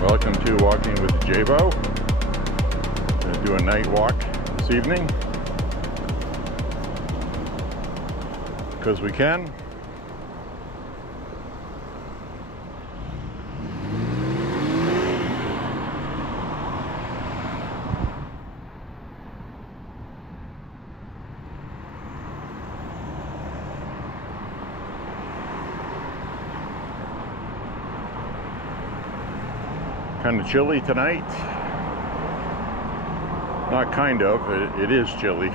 Welcome to Walking with J.Beau. Going to do a night walk this evening because we can. Kind of chilly tonight. Not kind of, it is chilly.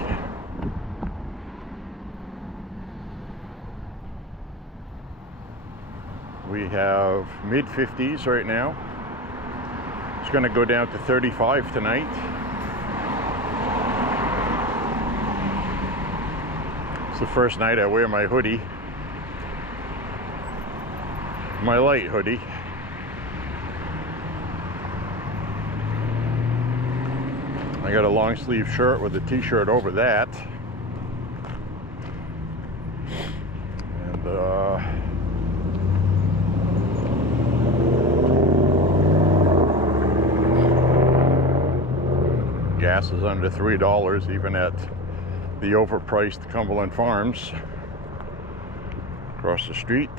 We have mid-50s right now. It's going to go down to 35 tonight. It's the first night I wear my hoodie. My light hoodie. I got a long sleeve shirt with a t-shirt over that. And gas is under $3 even at the overpriced Cumberland Farms across the street.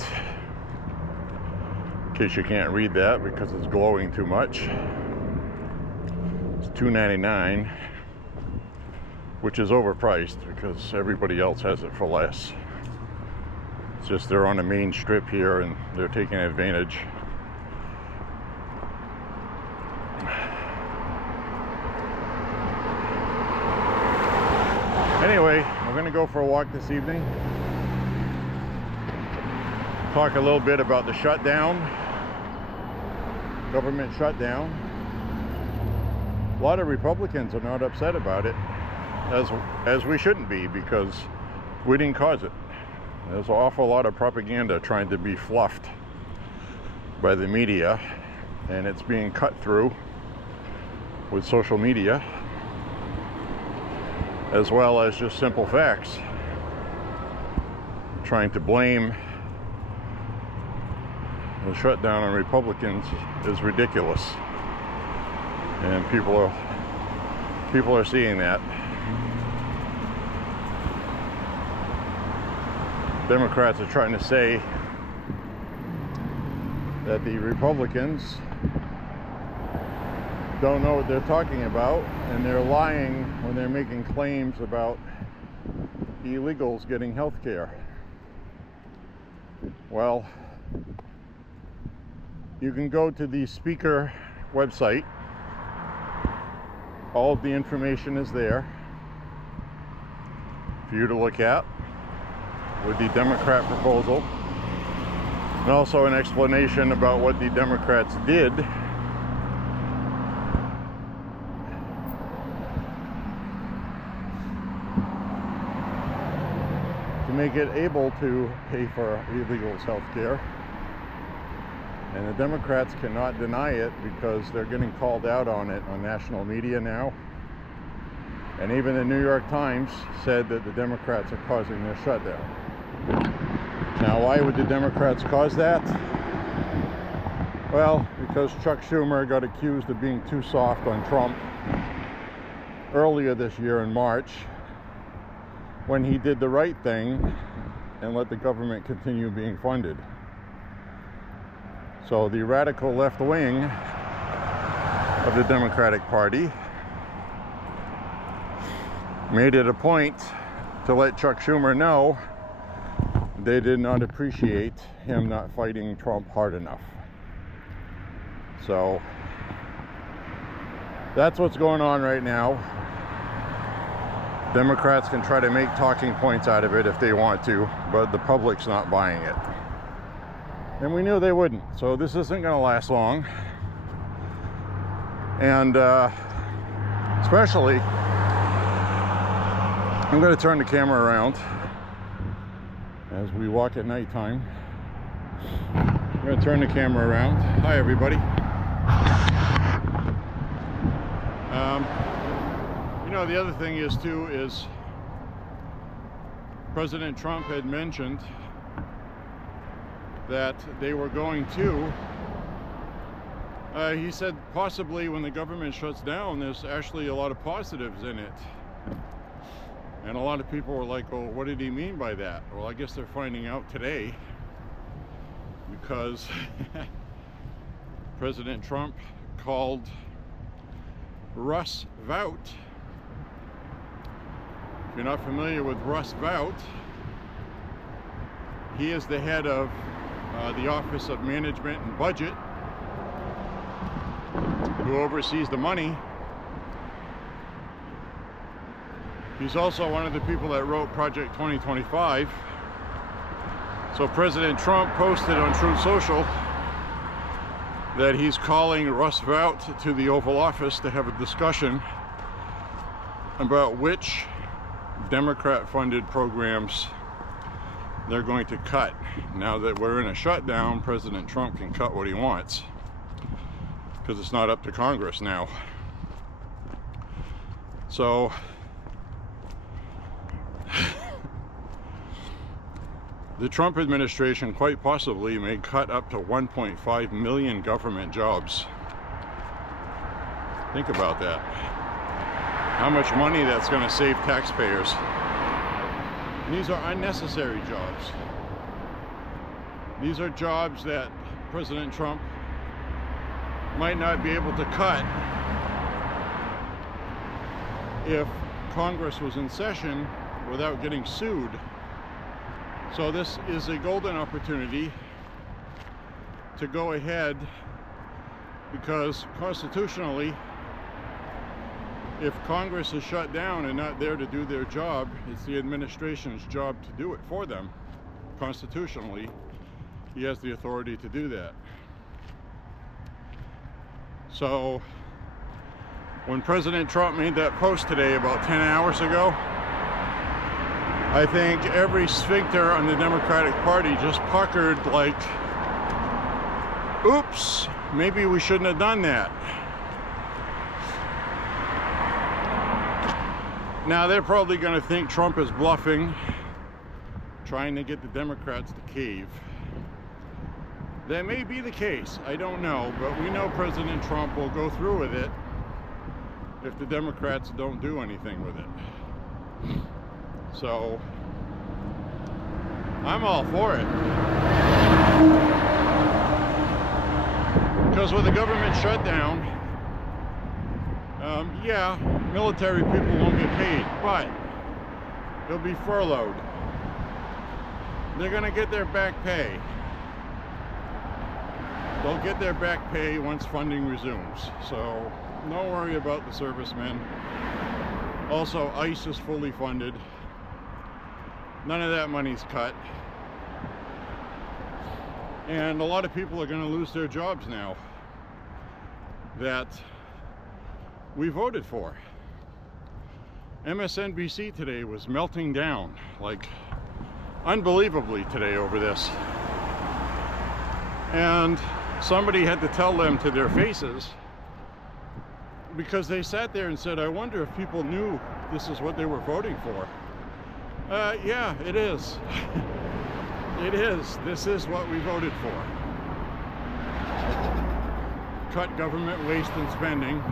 In case you can't read that because it's glowing too much. $2.99, which is overpriced because everybody else has it for less. It's just they're on the main strip here and they're taking advantage. Anyway, we're going to go for a walk this evening. Talk a little bit about the shutdown, government shutdown. A lot of Republicans are not upset about it, as we shouldn't be, because we didn't cause it. There's an awful lot of propaganda trying to be fluffed by the media, and it's being cut through with social media, as well as just simple facts. Trying to blame the shutdown on Republicans is ridiculous. And people are seeing that. Democrats are trying to say that the Republicans don't know what they're talking about, and they're lying when they're making claims about illegals getting health care. Well, you can go to the Speaker website. All of the information is there for you to look at with the Democrat proposal, and also an explanation about what the Democrats did to make it able to pay for illegals' health care. And the Democrats cannot deny it because they're getting called out on it on national media now. And even the New York Times said that the Democrats are causing their shutdown. Now, why would the Democrats cause that? Well, because Chuck Schumer got accused of being too soft on Trump earlier this year in March, when he did the right thing and let the government continue being funded. So the radical left wing of the Democratic Party made it a point to let Chuck Schumer know they did not appreciate him not fighting Trump hard enough. So that's what's going on right now. Democrats can try to make talking points out of it if they want to, but the public's not buying it. And we knew they wouldn't, so this isn't going to last long. And especially, I'm going to turn the camera around as we walk at nighttime. I'm going to turn the camera around. Hi, everybody. You know, the other thing is, too, is President Trump had mentioned that they were going to He said possibly when the government shuts down, there's actually a lot of positives in it. And a lot of people were like, well, what did he mean by that? Well, I guess they're finding out today, because President Trump called Russ Vought. If you're not familiar with Russ Vought, he is the head of the Office of Management and Budget, who oversees the money. He's also one of the people that wrote Project 2025. So President Trump posted on Truth Social that he's calling Russ Vought to the Oval Office to have a discussion about which Democrat-funded programs they're going to cut. Now that we're in a shutdown, President Trump can cut what he wants, because it's not up to Congress now. So the Trump administration quite possibly may cut up to 1.5 million government jobs. Think about that. How much money that's going to save taxpayers. These are unnecessary jobs. These are jobs that President Trump might not be able to cut if Congress was in session without getting sued. So this is a golden opportunity to go ahead, because constitutionally, if Congress is shut down and not there to do their job, it's the administration's job to do it for them. Constitutionally, he has the authority to do that. So when President Trump made that post today about 10 hours ago, I think every sphincter on the Democratic Party just puckered like, oops, maybe we shouldn't have done that. Now they're probably going to think Trump is bluffing, trying to get the Democrats to cave. That may be the case, I don't know, but we know President Trump will go through with it if the Democrats don't do anything with it. So I'm all for it. Because with the government shutdown, yeah, military people won't get paid, but they'll be furloughed. They're going to get their back pay. They'll get their back pay once funding resumes. So don't worry about the servicemen. Also, ICE is fully funded. None of that money's cut. And a lot of people are going to lose their jobs now that we voted for. MSNBC today was melting down, like unbelievably today over this. And somebody had to tell them to their faces, because they sat there and said, I wonder if people knew this is what they were voting for. Yeah, it is. It is. This is what we voted for. Cut government waste and spending.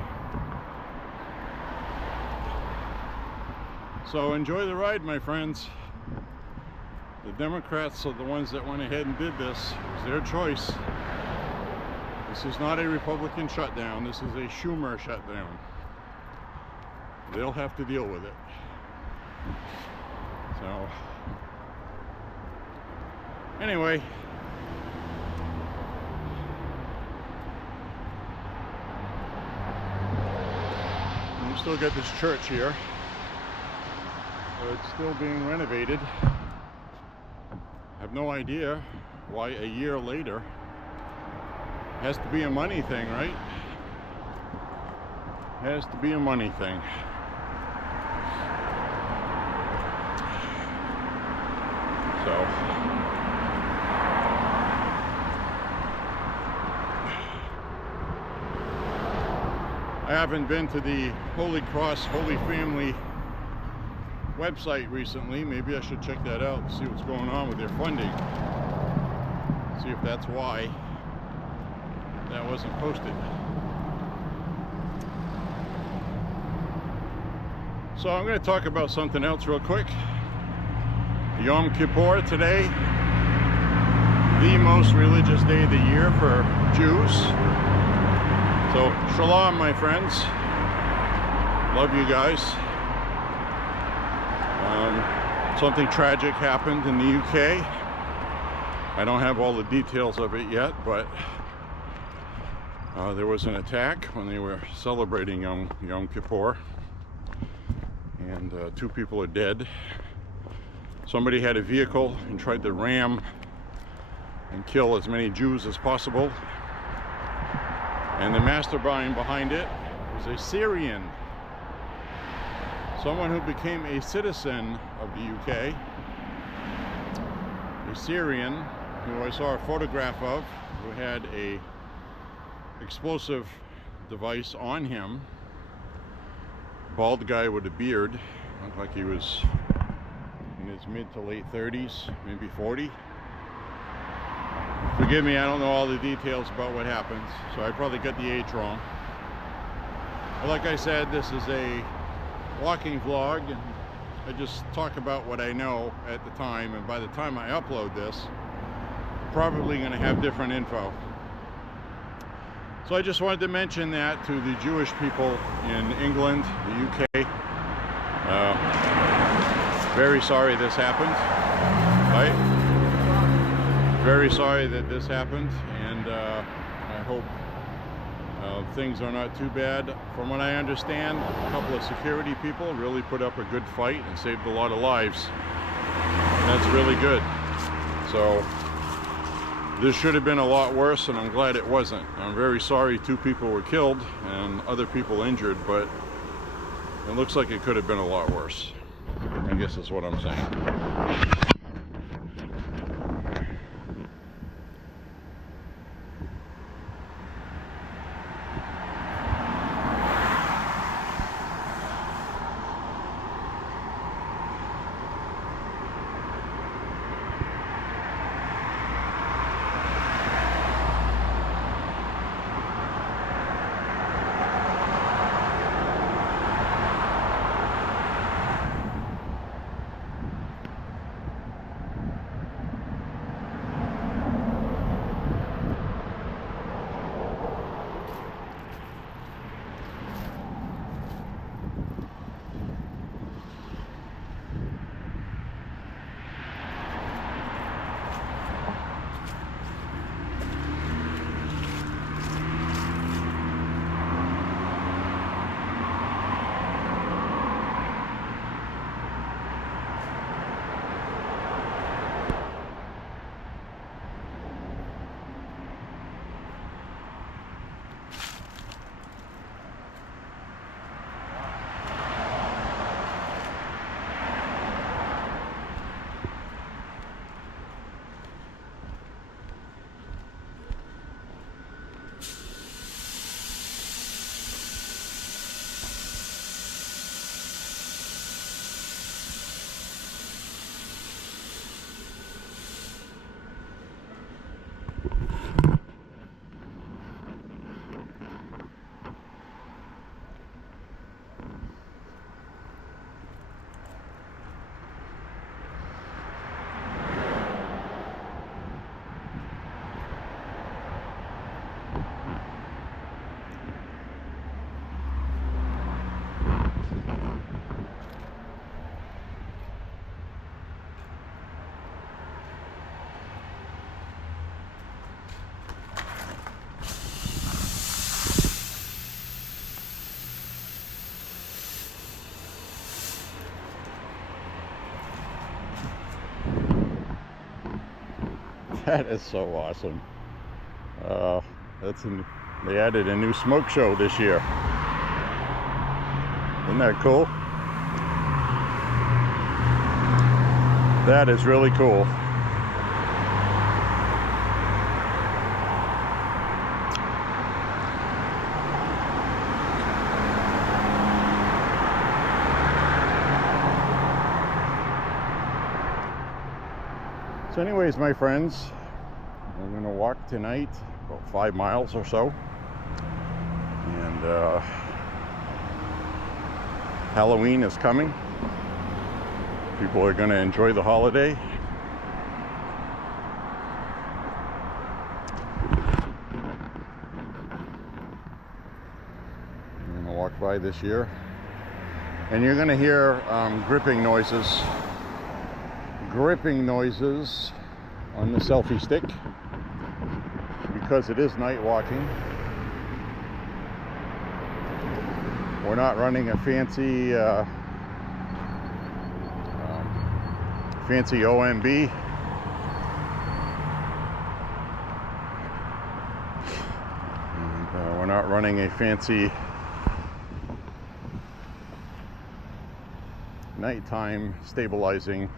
So enjoy the ride, my friends. The Democrats are the ones that went ahead and did this. It's their choice. This is not a Republican shutdown. This is a Schumer shutdown. They'll have to deal with it. So, anyway. We still got this church here. It's still being renovated. I have no idea why a year later. Has to be a money thing, right? Has to be a money thing. So I haven't been to the Holy Cross Holy Family website recently. Maybe I should check that out and see what's going on with their funding. See if that's why that wasn't posted. So I'm going to talk about something else real quick. Yom Kippur today, the most religious day of the year for Jews. So shalom, my friends. Love you guys. Something tragic happened in the UK. I don't have all the details of it yet, but there was an attack when they were celebrating Yom Kippur, and 2 people are dead. Somebody had a vehicle and tried to ram and kill as many Jews as possible, and the mastermind behind it was a Syrian, someone who became a citizen of the UK, a Syrian who I saw a photograph of, who had a explosive device on him. Bald guy with a beard, looked like he was in his mid to late 30s, maybe 40. Forgive me, I don't know all the details about what happened, so I probably got the age wrong. But like I said, this is a walking vlog, and I just talk about what I know at the time, and by the time I upload this, I'm probably going to have different info. So I just wanted to mention that to the Jewish people in England, the UK. Very sorry this happened, right? Very sorry that this happened, and I hope things are not too bad. From what I understand, a couple of security people really put up a good fight and saved a lot of lives. And that's really good. So this should have been a lot worse, and I'm glad it wasn't. I'm very sorry 2 people were killed and other people injured, but it looks like it could have been a lot worse. I guess that's what I'm saying. That is so awesome. They added a new smoke show this year. Isn't that cool? That is really cool. So anyways, my friends, we're going to walk tonight about 5 miles or so. And Halloween is coming. People are going to enjoy the holiday. I'm going to walk by this year. And you're going to hear gripping noises on the selfie stick, because it is night walking. We're not running a fancy OMB. And, we're not running a fancy nighttime stabilizing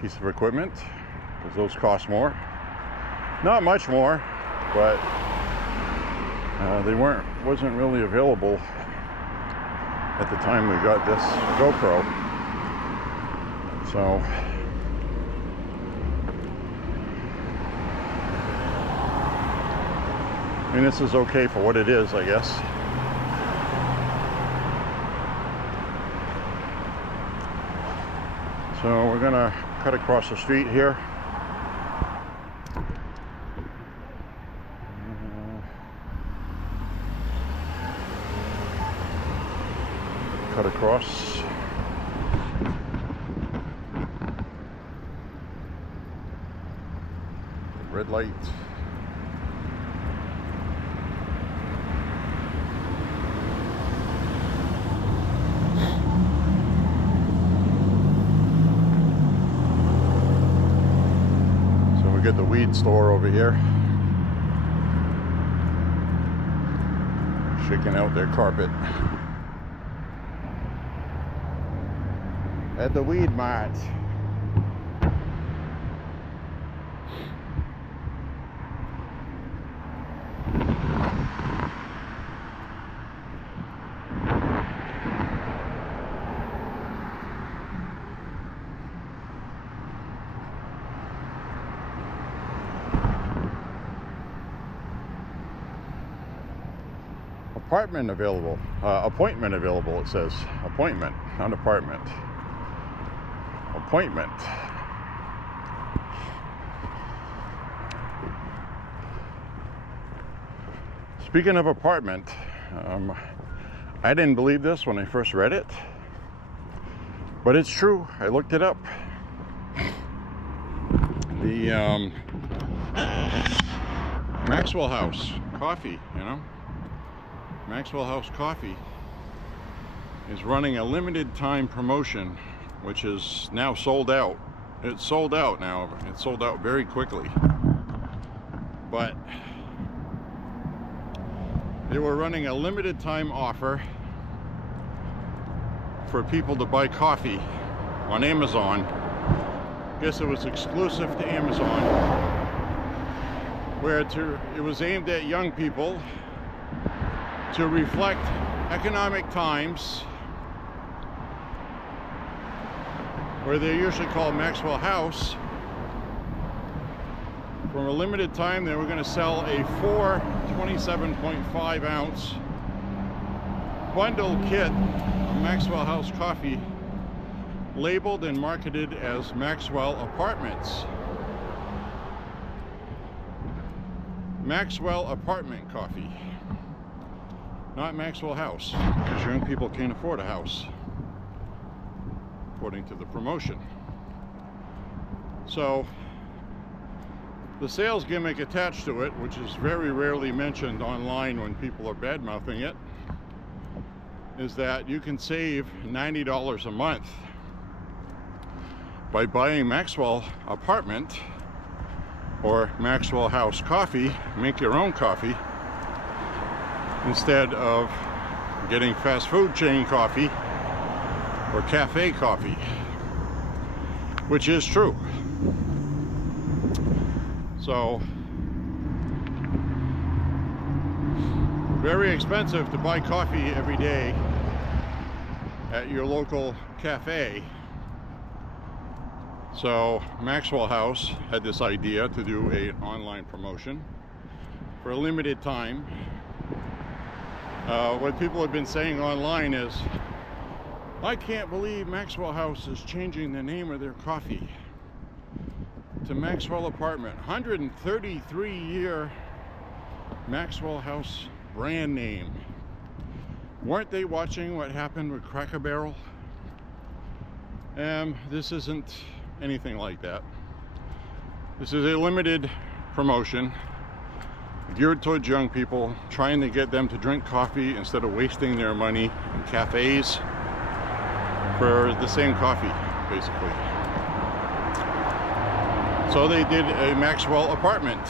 piece of equipment, because those cost more. Not much more, but they wasn't really available at the time we got this GoPro. So I mean, this is okay for what it is, I guess. So we're gonna cut across the street here. Cut across. Red light. Get the weed store over here, shaking out their carpet at the weed mart. Apartment available, appointment available, it says. Appointment, not apartment. Appointment. Speaking of apartment, I didn't believe this when I first read it, but it's true. I looked it up. The Maxwell House Coffee, you know? Maxwell House Coffee is running a limited time promotion, which is now sold out. It's sold out now. It's sold out very quickly. But they were running a limited time offer for people to buy coffee on Amazon. I guess it was exclusive to Amazon, where it was aimed at young people to reflect economic times, where they're usually called Maxwell House. For a limited time, they were going to sell a 4 27.5 ounce bundle kit of Maxwell House coffee, labeled and marketed as Maxwell Apartments. Maxwell Apartment Coffee. Not Maxwell House, because young people can't afford a house, according to the promotion. So the sales gimmick attached to it, which is very rarely mentioned online when people are bad-mouthing it, is that you can save $90 a month by buying Maxwell Apartment or Maxwell House Coffee. Make your own coffee instead of getting fast food chain coffee or cafe coffee, which is true. So, very expensive to buy coffee every day at your local cafe. So Maxwell House had this idea to do an online promotion for a limited time. What people have been saying online is, I can't believe Maxwell House is changing the name of their coffee to Maxwell Apartment. 133-year Maxwell House brand name. Weren't they watching what happened with Cracker Barrel? This isn't anything like that. This is a limited promotion geared towards young people, trying to get them to drink coffee instead of wasting their money in cafes for the same coffee, basically. So they did a Maxwell Apartment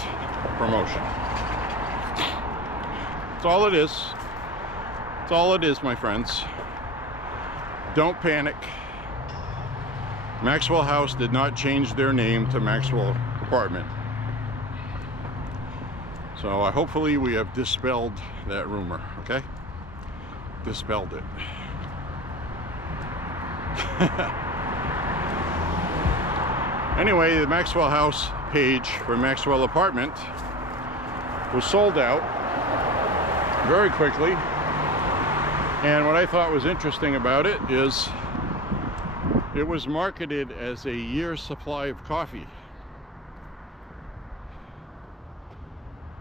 promotion. That's all it is. That's all it is, my friends. Don't panic. Maxwell House did not change their name to Maxwell Apartment. So hopefully we have dispelled that rumor, okay? Dispelled it. Anyway, the Maxwell House page for Maxwell Apartment was sold out very quickly. And what I thought was interesting about it is it was marketed as a year's supply of coffee.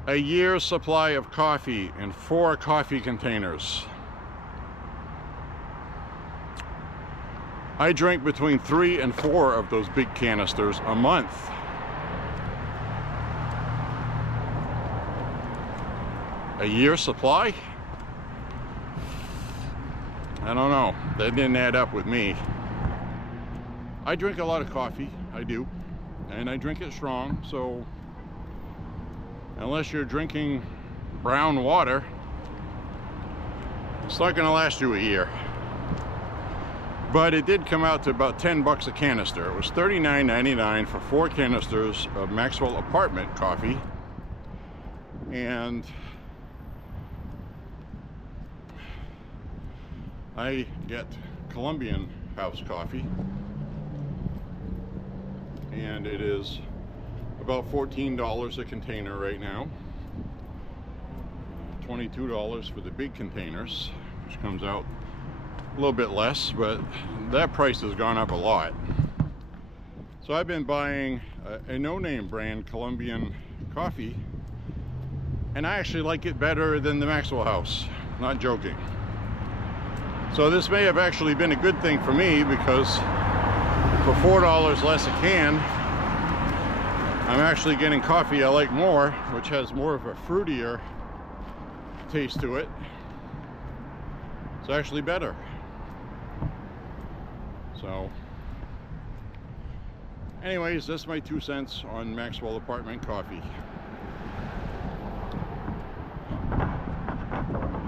A year's supply of coffee in 4 coffee containers. I drink between 3 and 4 of those big canisters a month. A year's supply? I don't know. That didn't add up with me. I drink a lot of coffee, I do, and I drink it strong, so unless you're drinking brown water, it's not going to last you a year. But it did come out to about 10 bucks a canister. It was $39.99 for 4 canisters of Maxwell Apartment coffee. And I get Colombian house coffee, and it is about $14 a container right now. $22 for the big containers, which comes out a little bit less, but that price has gone up a lot. So I've been buying a no-name brand Colombian coffee, and I actually like it better than the Maxwell House. Not joking. So this may have actually been a good thing for me, because for $4 less a can, I'm actually getting coffee I like more, which has more of a fruitier taste to it. It's actually better. So anyways, that's my 2 cents on Maxwell Apartment coffee.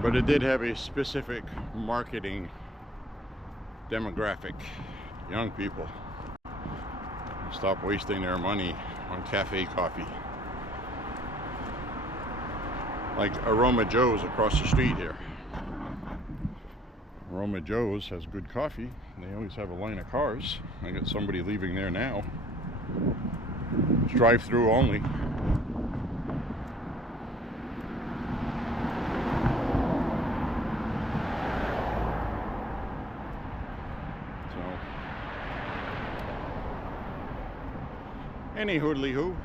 But it did have a specific marketing demographic. Young people. Stop wasting their money on cafe coffee. Like Aroma Joe's across the street here. Aroma Joe's has good coffee. They always have a line of cars. I got somebody leaving there now. It's drive-through only. Any hoodly-hoo.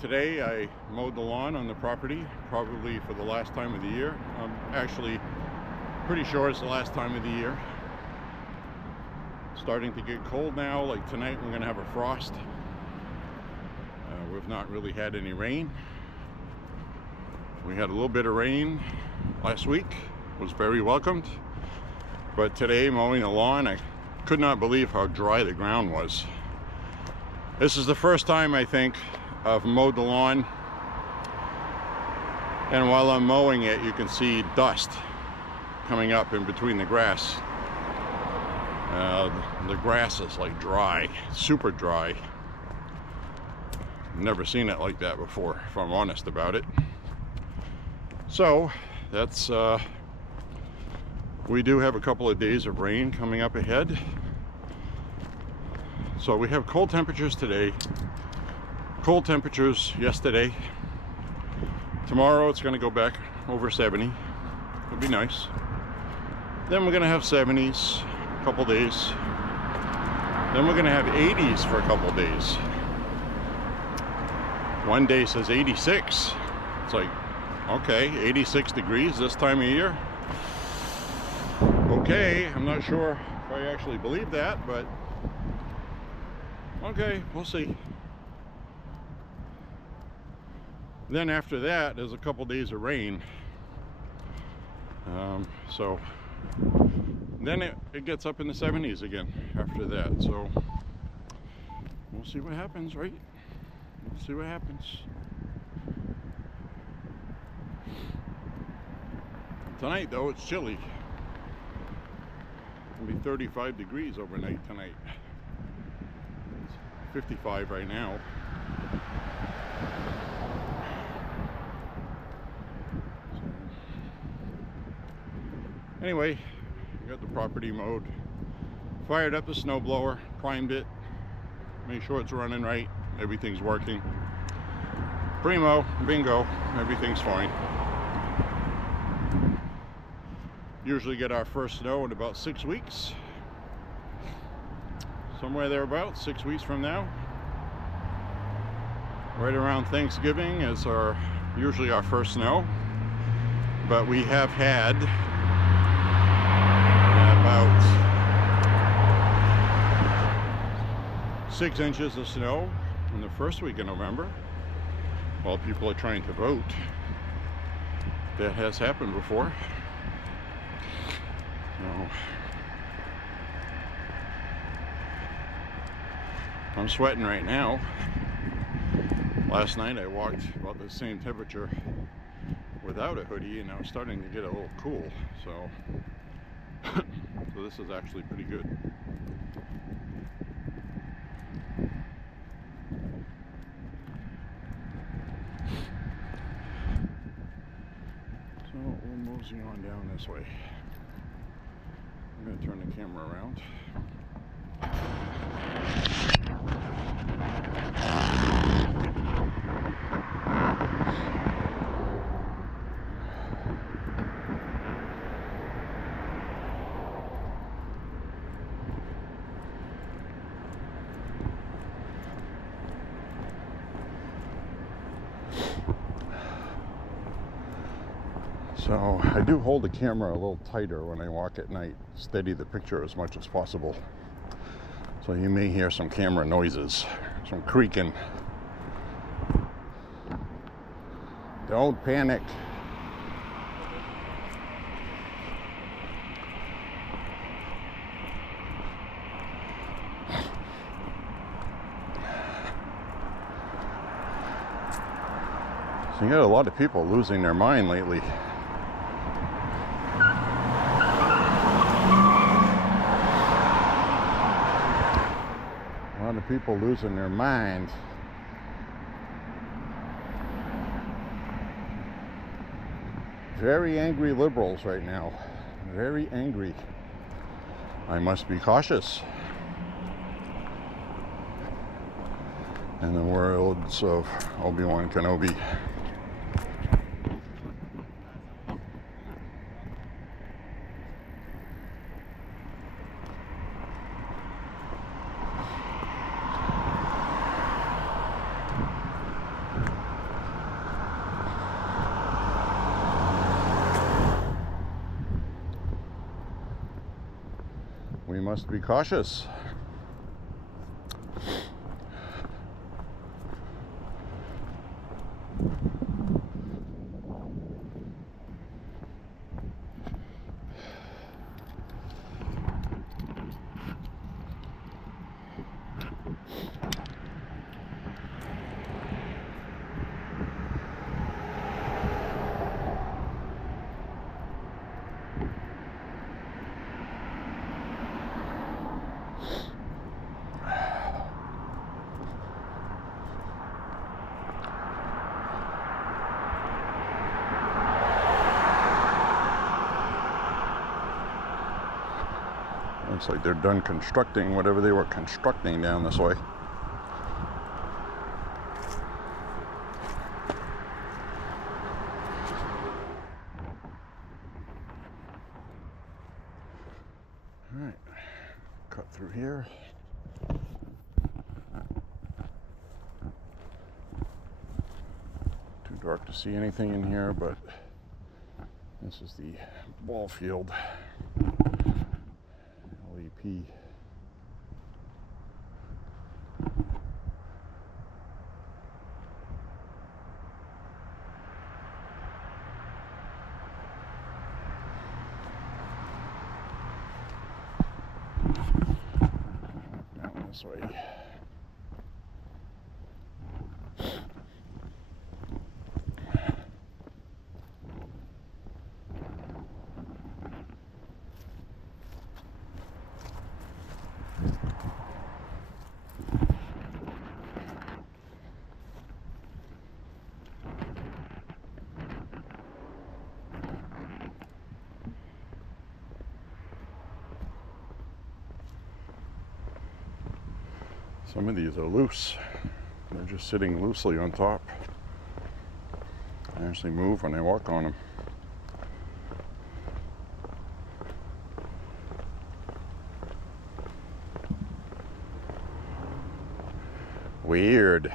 Today I mowed the lawn on the property, probably for the last time of the year. I'm actually pretty sure it's the last time of the year. Starting to get cold now. Like tonight we're gonna have a frost. We've not really had any rain. We had a little bit of rain last week. It was very welcomed. But today, mowing the lawn, I could not believe how dry the ground was. This is the first time, I think, I've mowed the lawn, and while I'm mowing it, you can see dust coming up in between the grass. The grass is like dry, super dry. Never seen it like that before, if I'm honest about it. So that's we do have a couple of days of rain coming up ahead. So we have cold temperatures today, cold temperatures yesterday, Tomorrow it's going to go back over 70. It'll be nice. Then we're going to have 70s a couple days. Then we're going to have 80s for a couple days. One day says 86. It's like, okay, 86 degrees this time of year. Okay, I'm not sure if I actually believe that, but okay, we'll see. Then after that, there's a couple days of rain. So then it gets up in the 70s again after that. So we'll see what happens, right? We'll see what happens. Tonight, though, it's chilly. It'll be 35 degrees overnight tonight. It's 55 right now. Anyway, we got the property mowed, fired up the snowblower, primed it, made sure it's running right, everything's working. Primo, bingo, everything's fine. Usually get our first snow in about 6 weeks. Somewhere thereabouts, 6 weeks from now. Right around Thanksgiving is usually our first snow. But we have had about 6 inches of snow in the first week of November while people are trying to vote. That has happened before. So I'm sweating right now. Last night I walked about the same temperature without a hoodie, and I was starting to get a little cool. So so this is actually pretty good. So we'll mosey on down this way. I'm going to turn the camera around. So I do hold the camera a little tighter when I walk at night, steady the picture as much as possible. So you may hear some camera noises, some creaking. Don't panic. So you got a lot of people losing their mind lately. A lot of people losing their mind. Very angry liberals right now. Very angry. I must be cautious. In the words of Obi-Wan Kenobi. We must be cautious. Looks like they're done constructing whatever they were constructing down this way. All right, cut through here. Too dark to see anything in here, but this is the ball field. LEP. Down this way. Some of these are loose. They're just sitting loosely on top. I actually move when I walk on them. Weird.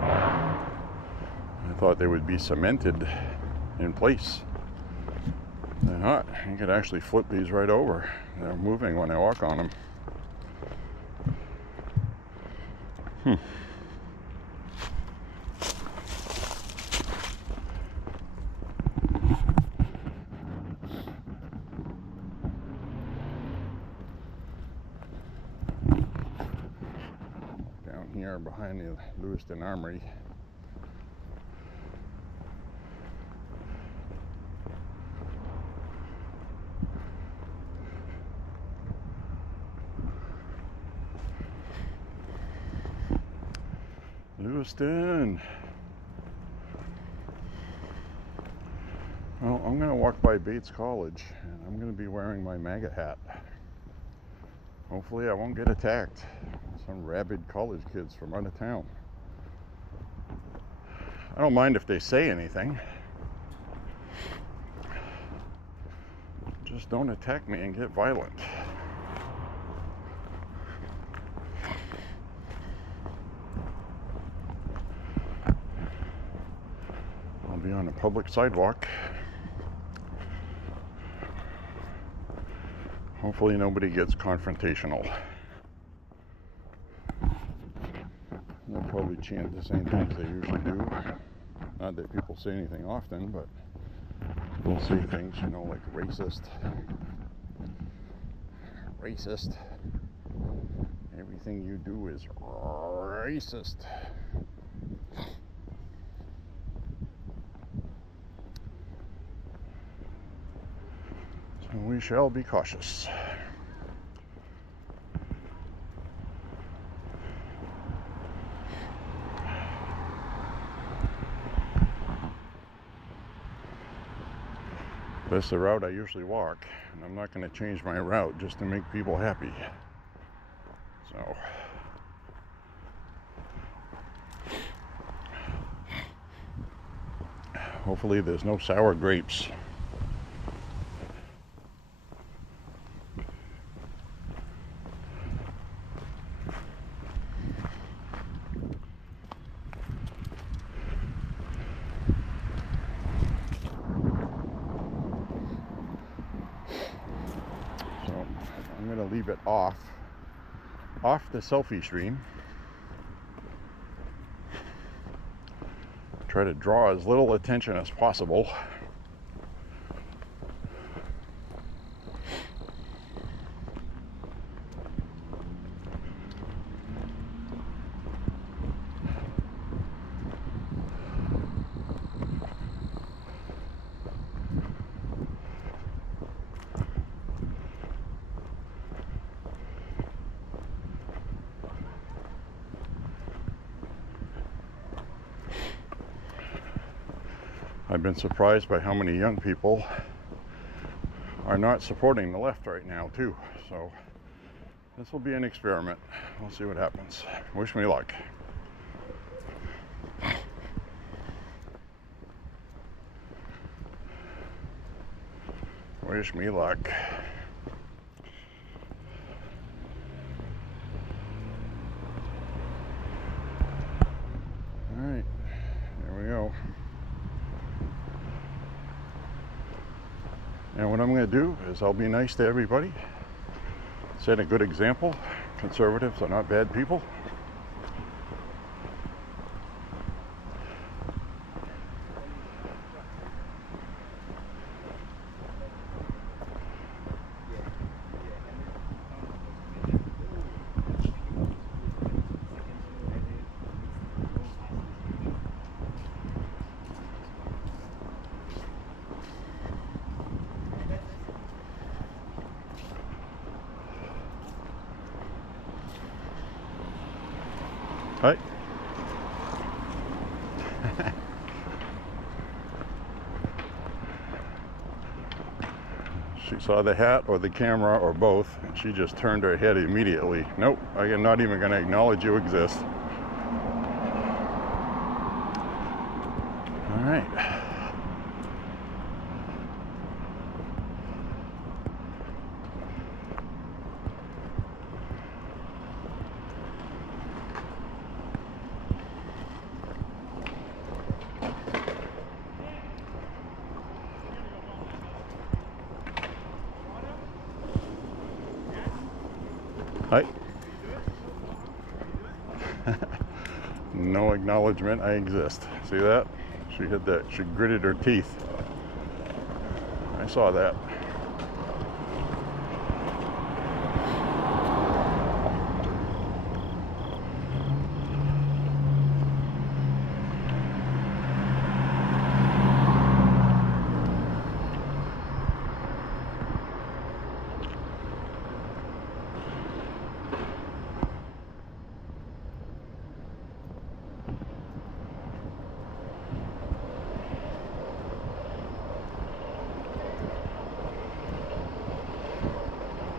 I thought they would be cemented in place. They're not. You could actually flip these right over. They're moving when I walk on them. Down here behind the Lewiston Armory. Lewiston. Well, I'm going to walk by Bates College, and I'm going to be wearing my MAGA hat. Hopefully I won't get attacked. Some rabid college kids from out of town. I don't mind if they say anything. Just don't attack me and get violent. I'll be on a public sidewalk. Hopefully nobody gets confrontational. They'll probably chant the same things they usually do. Not that people say anything often, but they'll say things, you know, like racist. Racist. Everything you do is racist. So we shall be cautious. That's the route I usually walk, and I'm not going to change my route just to make people happy. So hopefully there's no sour grapes. I'm going to leave it off the selfie stream. Try to draw as little attention as possible. I've been surprised by how many young people are not supporting the left right now too. So this will be an experiment. We'll see what happens. Wish me luck. Wish me luck. All right, there we go. And what I'm going to do is I'll be nice to everybody. Set a good example. Conservatives are not bad people. Right. She saw the hat or the camera or both, and she just turned her head immediately. Nope, I'm not even going to acknowledge you exist. All right. Hi. No acknowledgement I exist. See that? She hit that. She gritted her teeth. I saw that.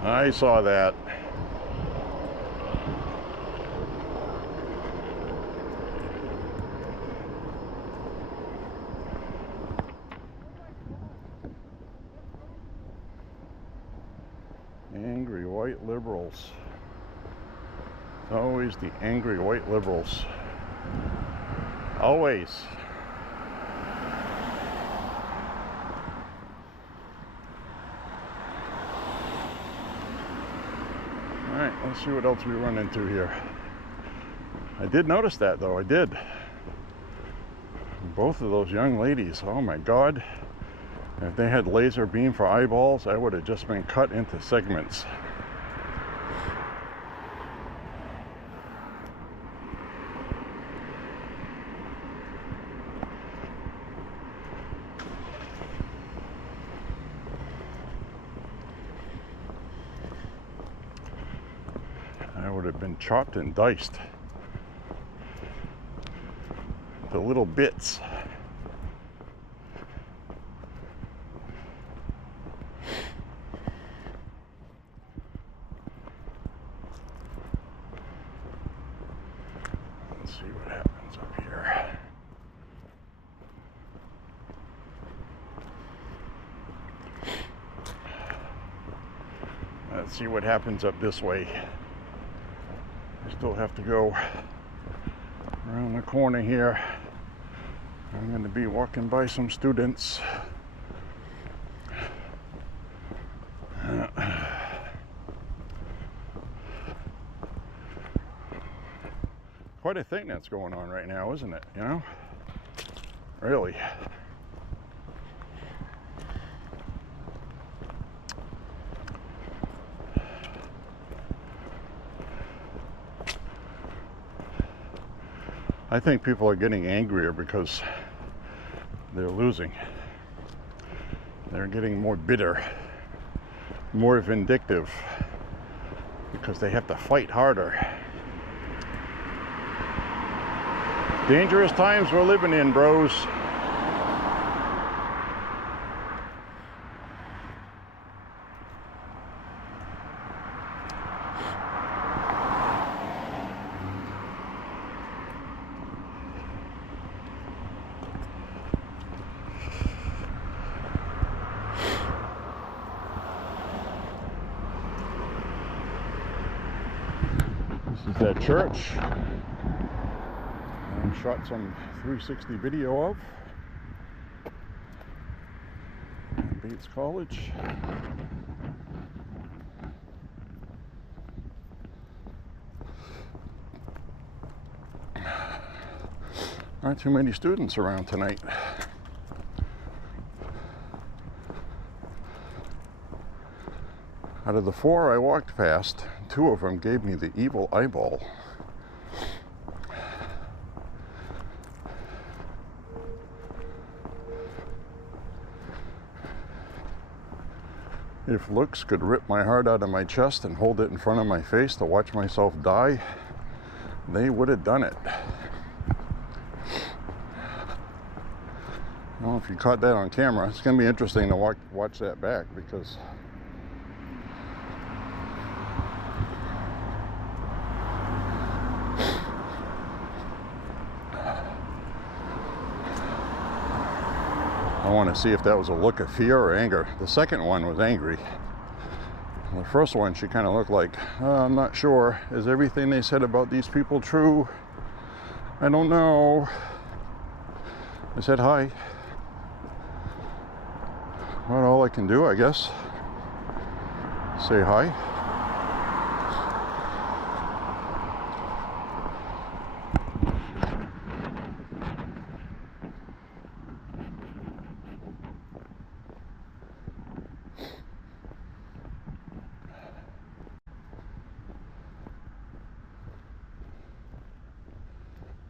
I saw that. Angry white liberals. It's always the angry white liberals. Always. Alright, let's see what else we run into here. I did notice that though, I did. Both of those young ladies, oh my God. If they had laser beam for eyeballs, I would have just been cut into segments. I would have been chopped and diced to little bits. Let's see what happens up here. Let's see what happens up this way. I still have to go around the corner here. I'm going to be walking by some students. Quite a thing that's going on right now, isn't it? You know? Really. I think people are getting angrier because they're losing. They're getting more bitter, more vindictive, because they have to fight harder. Dangerous times we're living in, bros. This is that church I shot some 360 video of. Bates College. Aren't too many students around tonight. Out of the 4 I walked past, 2 of them gave me the evil eyeball. If looks could rip my heart out of my chest and hold it in front of my face to watch myself die, they would have done it. Well, if you caught that on camera, it's going to be interesting to watch that back, because I want to see if that was a look of fear or anger. The second one was angry. The first one, she kind of looked like, I'm not sure. Is everything they said about these people true? I don't know. I said hi. Well, all I can do, I guess, say hi.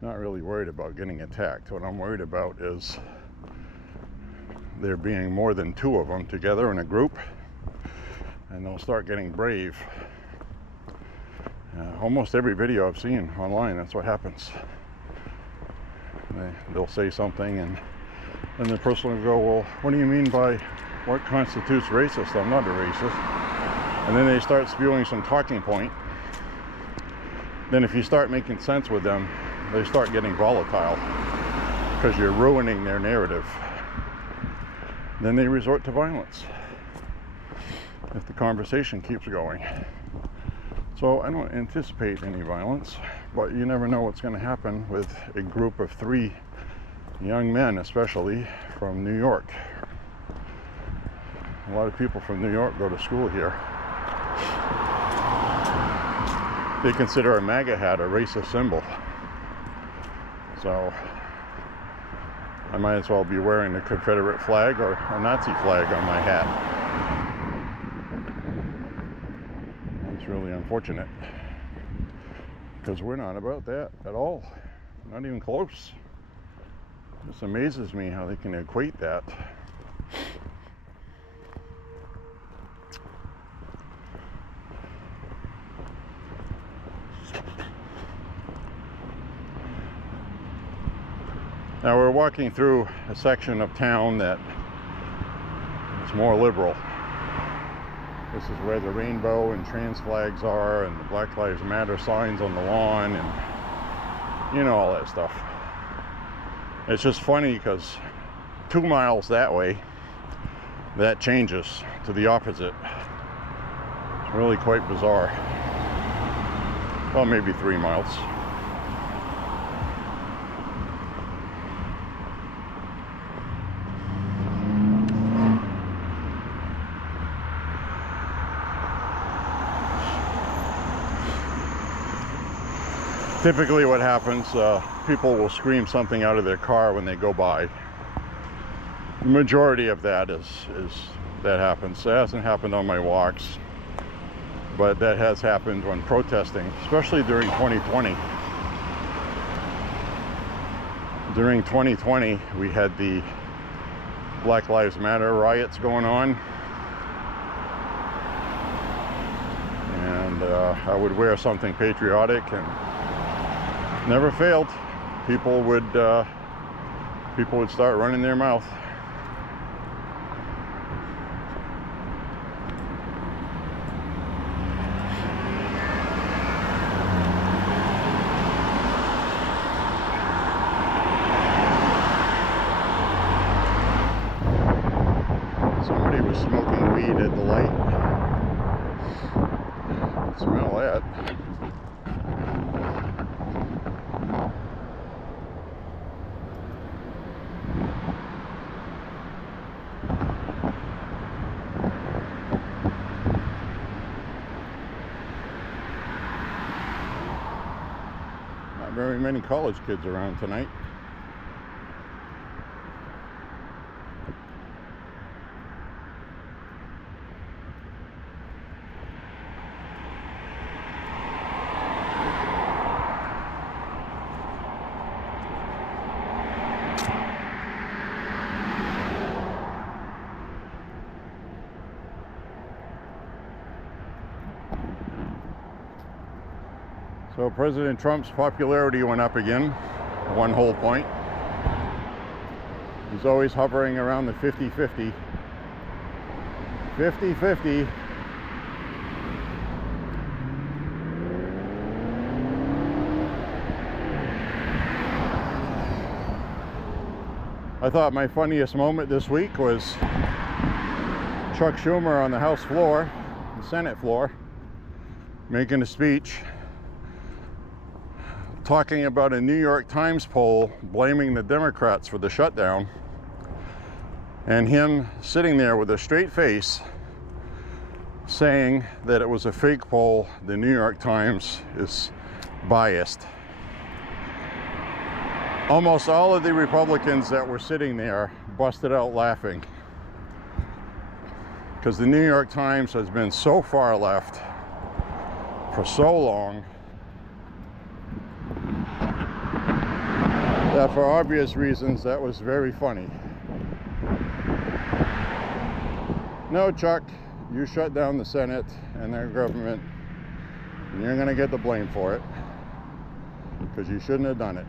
Not really worried about getting attacked. What I'm worried about is there being more than 2 of them together in a group, and they'll start getting brave. Almost every video I've seen online, that's what happens. They'll say something, and then the person will go, well, what do you mean by what constitutes racist? I'm not a racist. And then they start spewing some talking point. Then if you start making sense with them, they start getting volatile because you're ruining their narrative. Then they resort to violence if the conversation keeps going. So I don't anticipate any violence, but you never know what's going to happen with a group of 3 young men, especially from New York. A lot of people from New York go to school here. They consider a MAHA hat a racist symbol. So I might as well be wearing the Confederate flag or a Nazi flag on my hat. It's really unfortunate, because we're not about that at all. Not even close. It just amazes me how they can equate that. Now we're walking through a section of town that is more liberal. This is where the rainbow and trans flags are, and the Black Lives Matter signs on the lawn, and you know, all that stuff. It's just funny because 2 miles that way, that changes to the opposite. It's really quite bizarre. Well, maybe 3 miles. Typically what happens, people will scream something out of their car when they go by. The majority of that is that happens. It hasn't happened on my walks, but that has happened when protesting, especially during 2020. During 2020, we had the Black Lives Matter riots going on. And I would wear something patriotic, and never failed. People would start running their mouth. Somebody was smoking weed at the light. Smell that. very many college kids around tonight. So President Trump's popularity went up again, 1 whole point. He's always hovering around the 50-50. 50-50. I thought my funniest moment this week was Chuck Schumer on the House floor, the Senate floor, making a speech talking about a New York Times poll blaming the Democrats for the shutdown, and him sitting there with a straight face saying that it was a fake poll, the New York Times is biased. Almost all of the Republicans that were sitting there busted out laughing, because the New York Times has been so far left for so long that for obvious reasons that was very funny. No, Chuck, you shut down the Senate and their government, and you're going to get the blame for it, because you shouldn't have done it.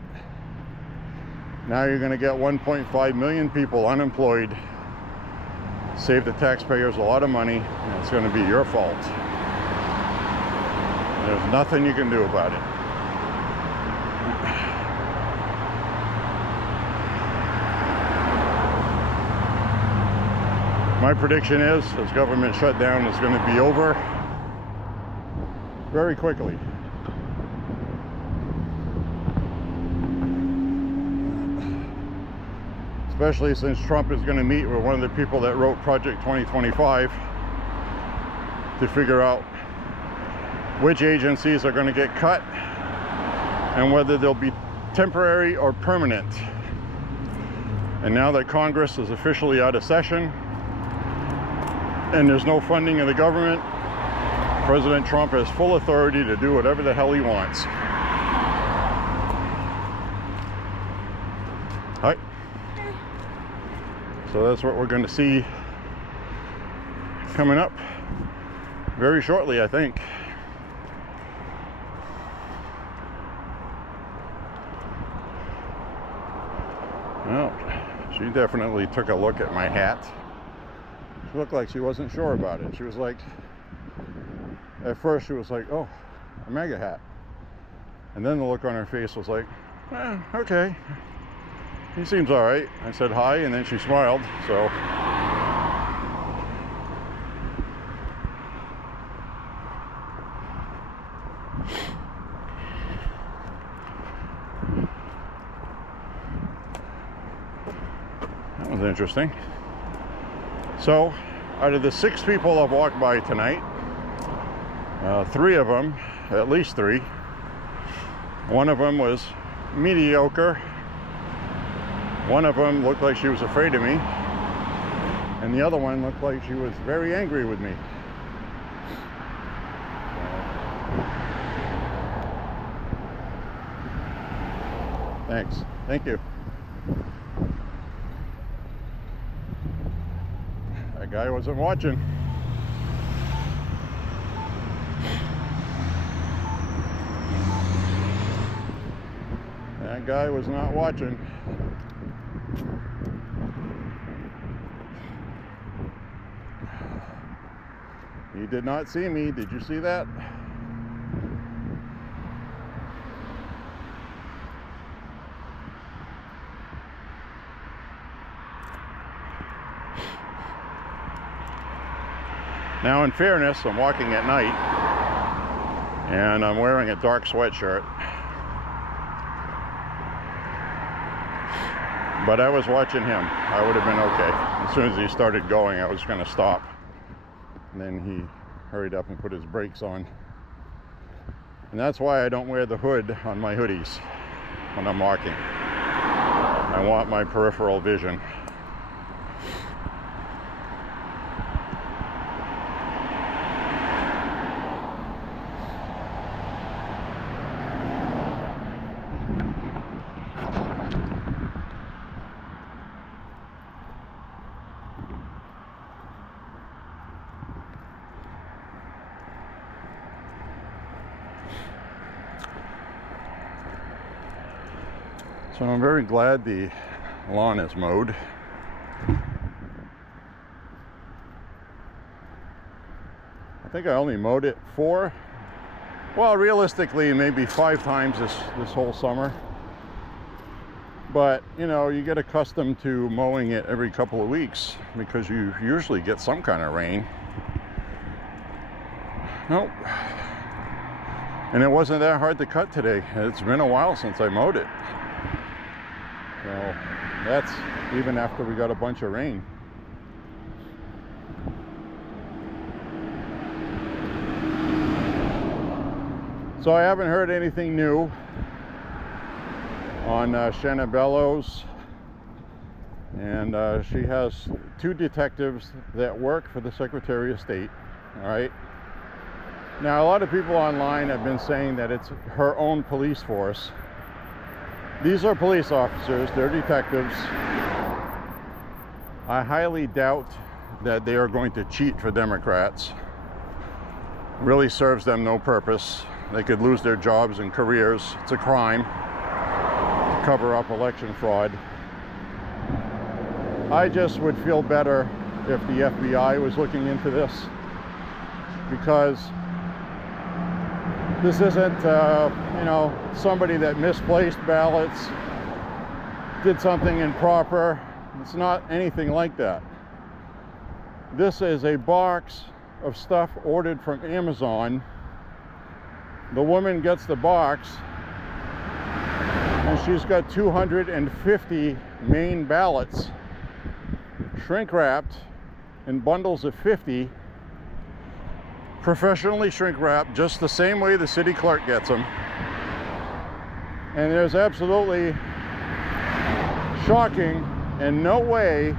Now you're going to get 1.5 million people unemployed, save the taxpayers a lot of money, and it's going to be your fault. There's nothing you can do about it. My prediction is this government shutdown is going to be over very quickly. Especially since Trump is going to meet with one of the people that wrote Project 2025 to figure out which agencies are going to get cut and whether they'll be temporary or permanent. And now that Congress is officially out of session and there's no funding of the government, President Trump has full authority to do whatever the hell he wants. Hi. So that's what we're going to see coming up very shortly, I think. Well, she definitely took a look at my hat. She looked like she wasn't sure about it. She was like, at first she was like, oh, a MAGA hat. And then the look on her face was like, okay. He seems all right. I said hi, and then she smiled, so. That was interesting. So, out of the 6 people I've walked by tonight, 3 of them, at least 3, one of them was mediocre. One of them looked like she was afraid of me, and the other one looked like she was very angry with me. Thanks. Thank you. That guy wasn't watching. That guy was not watching. He did not see me. Did you see that? Now, in fairness, I'm walking at night and I'm wearing a dark sweatshirt. But I was watching him. I would have been okay. As soon as he started going, I was going to stop. And then he hurried up and put his brakes on. And that's why I don't wear the hood on my hoodies. when I'm walking. I want my peripheral vision. So I'm very glad the lawn is mowed. I think I only mowed it realistically maybe 5 times this whole summer. But you know, you get accustomed to mowing it every couple of weeks because you usually get some kind of rain. Nope. And it wasn't that hard to cut today. It's been a while since I mowed it. So that's even after we got a bunch of rain. So I haven't heard anything new on Shanna Bellows, and she has 2 detectives that work for the Secretary of State. All right. Now, a lot of people online have been saying that it's her own police force. These are police officers, they're detectives. I highly doubt that they are going to cheat for Democrats. It really serves them no purpose. They could lose their jobs and careers. It's a crime to cover up election fraud. I just would feel better if the FBI was looking into this, because this isn't, you know, somebody that misplaced ballots, did something improper. It's not anything like that. This is a box of stuff ordered from Amazon. The woman gets the box, and she's got 250 Maine ballots, shrink wrapped in bundles of 50. Professionally shrink wrapped, just the same way the city clerk gets them. And there's absolutely shocking and no way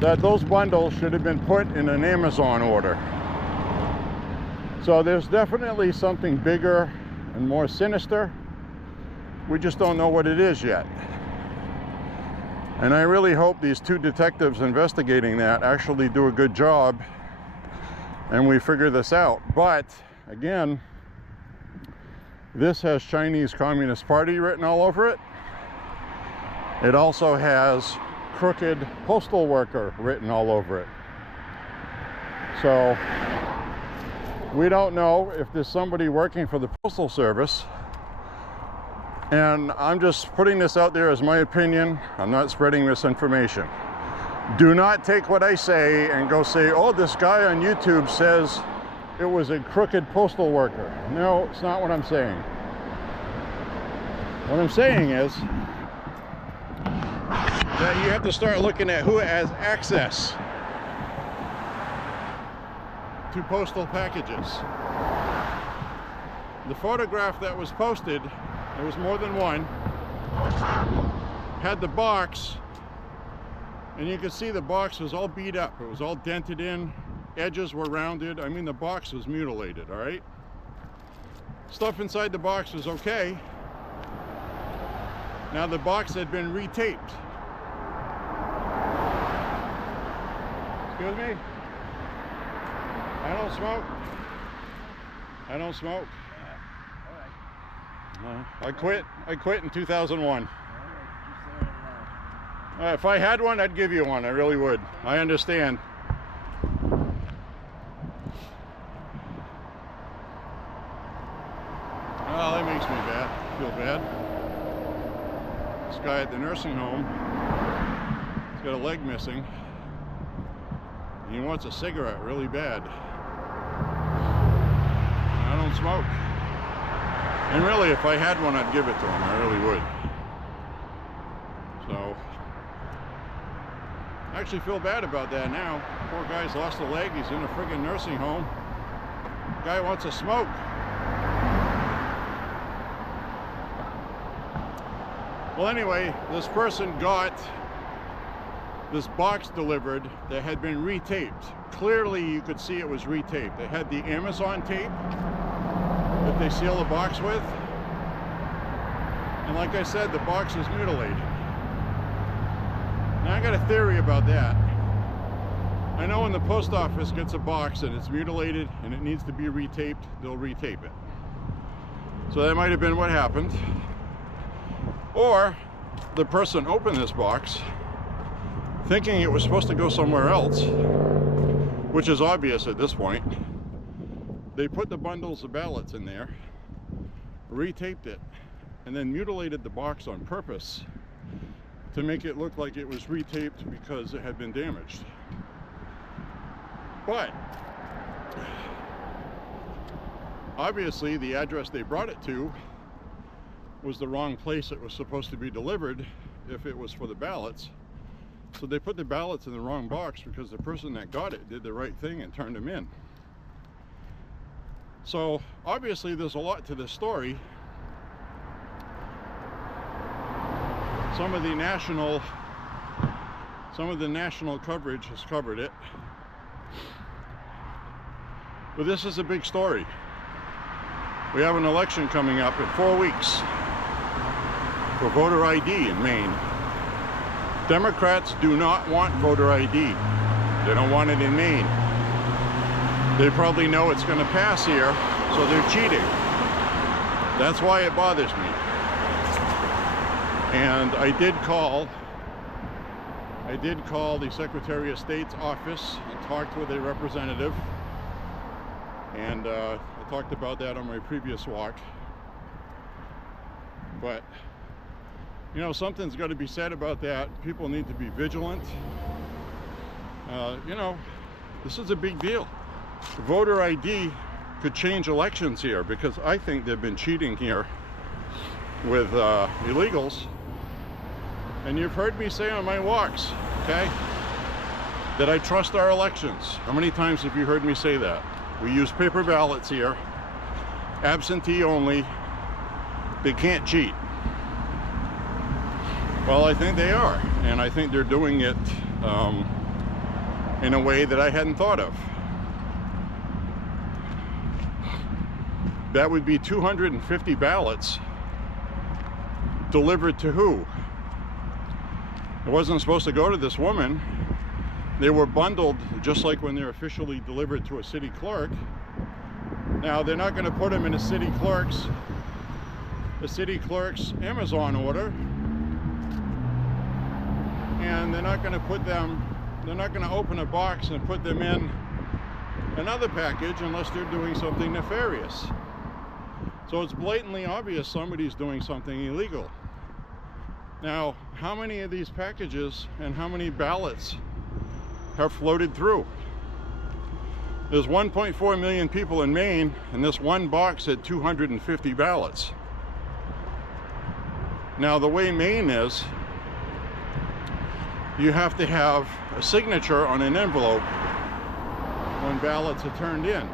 that those bundles should have been put in an Amazon order. So there's definitely something bigger and more sinister. We just don't know what it is yet. And I really hope these 2 detectives investigating that actually do a good job and we figure this out. But again, this has Chinese Communist Party written all over it. It also has crooked postal worker written all over it. So we don't know if there's somebody working for the Postal Service. And I'm just putting this out there as my opinion. I'm not spreading misinformation. Do not take what I say and go say, oh, this guy on YouTube says it was a crooked postal worker. No, it's not what I'm saying. What I'm saying is that you have to start looking at who has access to postal packages. The photograph that was posted, there was more than one, had the box, and you could see the box was all beat up. It was all dented in, edges were rounded. I mean, the box was mutilated, all right? Stuff inside the box was okay. Now the box had been retaped. Excuse me? I don't smoke. I don't smoke. I quit in 2001. If I had one, I'd give you one. I really would. I understand. Well, that makes me feel bad. This guy at the nursing home, he's got a leg missing. He wants a cigarette really bad. I don't smoke. And really, if I had one, I'd give it to him. I really would. So, I actually feel bad about that now. Poor guy's lost a leg. He's in a friggin' nursing home. Guy wants to smoke. Well, anyway, this person got this box delivered that had been retaped. Clearly, you could see it was retaped. They had the Amazon tape that they seal the box with. And like I said, the box is mutilated. Now, I got a theory about that. I know when the post office gets a box and it's mutilated and it needs to be retaped, they'll retape it. So that might have been what happened. Or the person opened this box thinking it was supposed to go somewhere else, which is obvious at this point. They put the bundles of ballots in there, retaped it, and then mutilated the box on purpose to make it look like it was retaped because it had been damaged. But obviously the address they brought it to was the wrong place it was supposed to be delivered if it was for the ballots. So they put the ballots in the wrong box because the person that got it did the right thing and turned them in. So obviously there's a lot to this story. Some of the national coverage has covered it. But this is a big story. We have an election coming up in 4 weeks for voter ID in Maine. Democrats do not want voter ID. They don't want it in Maine. They probably know it's going to pass here, so they're cheating. That's why it bothers me. And I did call the Secretary of State's office and talked with a representative. And I talked about that on my previous walk. But, you know, something's got to be said about that. People need to be vigilant. You know, this is a big deal. Voter ID could change elections here because I think they've been cheating here with illegals. And you've heard me say on my walks, okay, that I trust our elections. How many times have you heard me say that? We use paper ballots here, absentee only. They can't cheat. Well, I think they are, and I think they're doing it in a way that I hadn't thought of. That would be 250 ballots delivered to who? It wasn't supposed to go to this woman. They were bundled just like when they're officially delivered to a city clerk. Now, they're not going to put them in a city clerk's Amazon order. And they're not going to open a box and put them in another package unless they're doing something nefarious. So it's blatantly obvious somebody's doing something illegal. Now, how many of these packages and how many ballots have floated through? There's 1.4 million people in Maine, and this one box had 250 ballots. Now, the way Maine is, you have to have a signature on an envelope when ballots are turned in.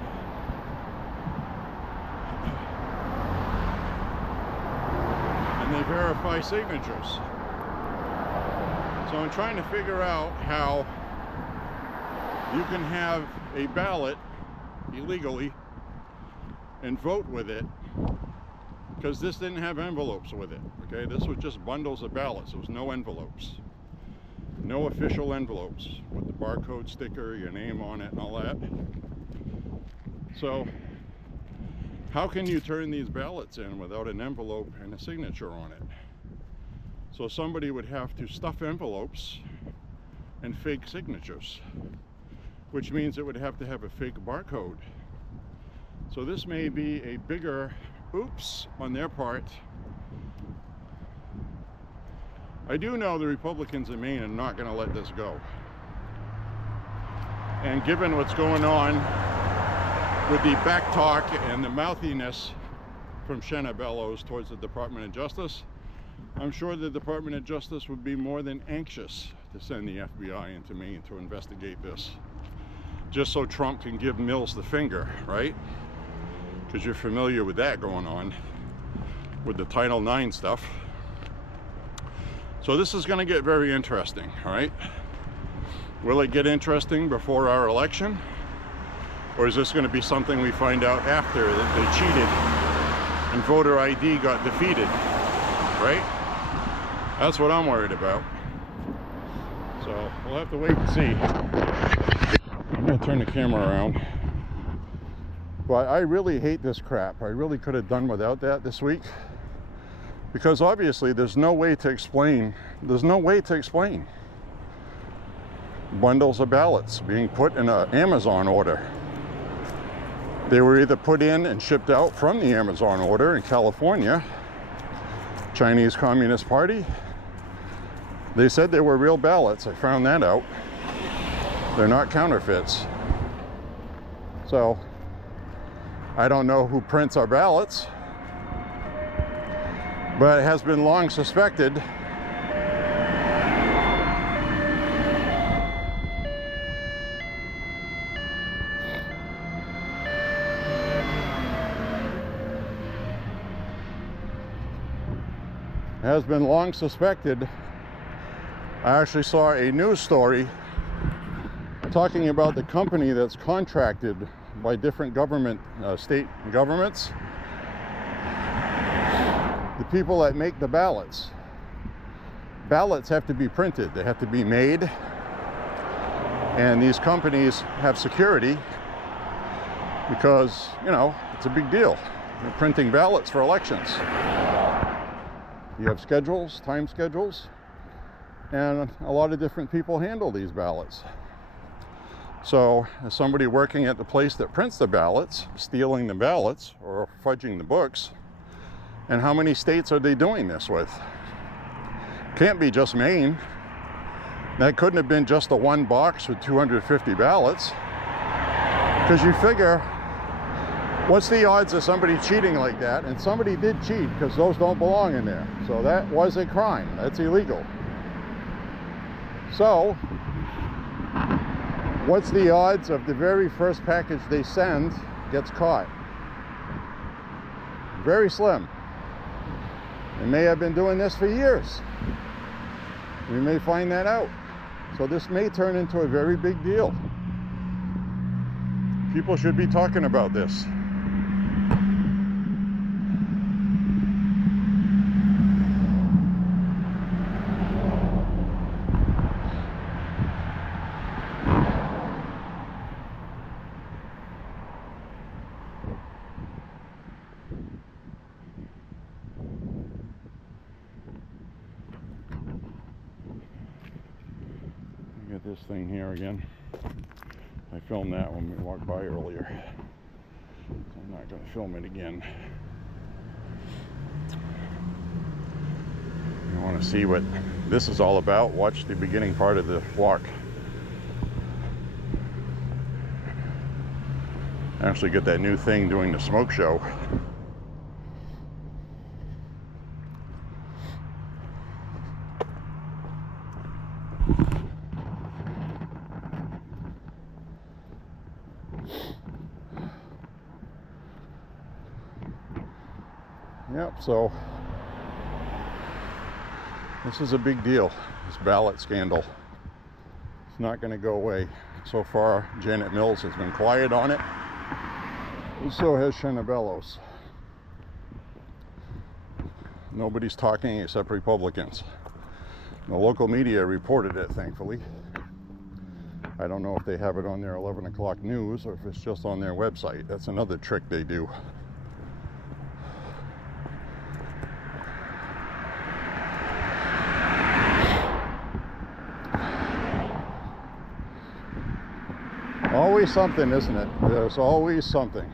And they verify signatures. So I'm trying to figure out how you can have a ballot illegally and vote with it, because this didn't have envelopes with it, okay? This was just bundles of ballots. There was no envelopes. No official envelopes with the barcode sticker, your name on it and all that. So how can you turn these ballots in without an envelope and a signature on it? So somebody would have to stuff envelopes and fake signatures, which means it would have to have a fake barcode. So this may be a bigger oops on their part. I do know the Republicans in Maine are not going to let this go. And given what's going on with the back talk and the mouthiness from Shanna Bellows towards the Department of Justice, I'm sure the Department of Justice would be more than anxious to send the FBI into Maine to investigate this, just so Trump can give Mills the finger, right? Because you're familiar with that going on with the Title IX stuff. So this is going to get very interesting, all right? Will it get interesting before our election? Or is this going to be something we find out after that they cheated and voter ID got defeated, right? That's what I'm worried about. So we'll have to wait and see. I'm going to turn the camera around. But I really hate this crap. I really could have done without that this week. Because obviously there's no way to explain. There's no way to explain bundles of ballots being put in an Amazon order. They were either put in and shipped out from the Amazon order in California, Chinese Communist Party. They said they were real ballots. I found that out. They're not counterfeits. So I don't know who prints our ballots, but it has been long suspected I actually saw a news story talking about the company that's contracted by different state governments, the people that make the ballots. Ballots have to be printed, they have to be made, and these companies have security because, you know, it's a big deal. They're printing ballots for elections. You have schedules, time schedules, and a lot of different people handle these ballots. So as somebody working at the place that prints the ballots, stealing the ballots or fudging the books, and how many states are they doing this with? Can't be just Maine. That couldn't have been just the one box with 250 ballots. Because you figure, what's the odds of somebody cheating like that? And somebody did cheat, because those don't belong in there. So that was a crime. That's illegal. So what's the odds of the very first package they send gets caught? Very slim. They may have been doing this for years. We may find that out. So this may turn into a very big deal. People should be talking about this. Get this thing here again. I filmed that when we walked by earlier. So I'm not going to film it again. You want to see what this is all about? Watch the beginning part of the walk. Actually get that new thing doing the smoke show. Yep, so this is a big deal, this ballot scandal. It's not going to go away. So far, Janet Mills has been quiet on it, and so has Shanna Bellows. Nobody's talking except Republicans. The local media reported it, thankfully. I don't know if they have it on their 11 o'clock news or if it's just on their website. That's another trick they do. Always something, isn't it? There's always something.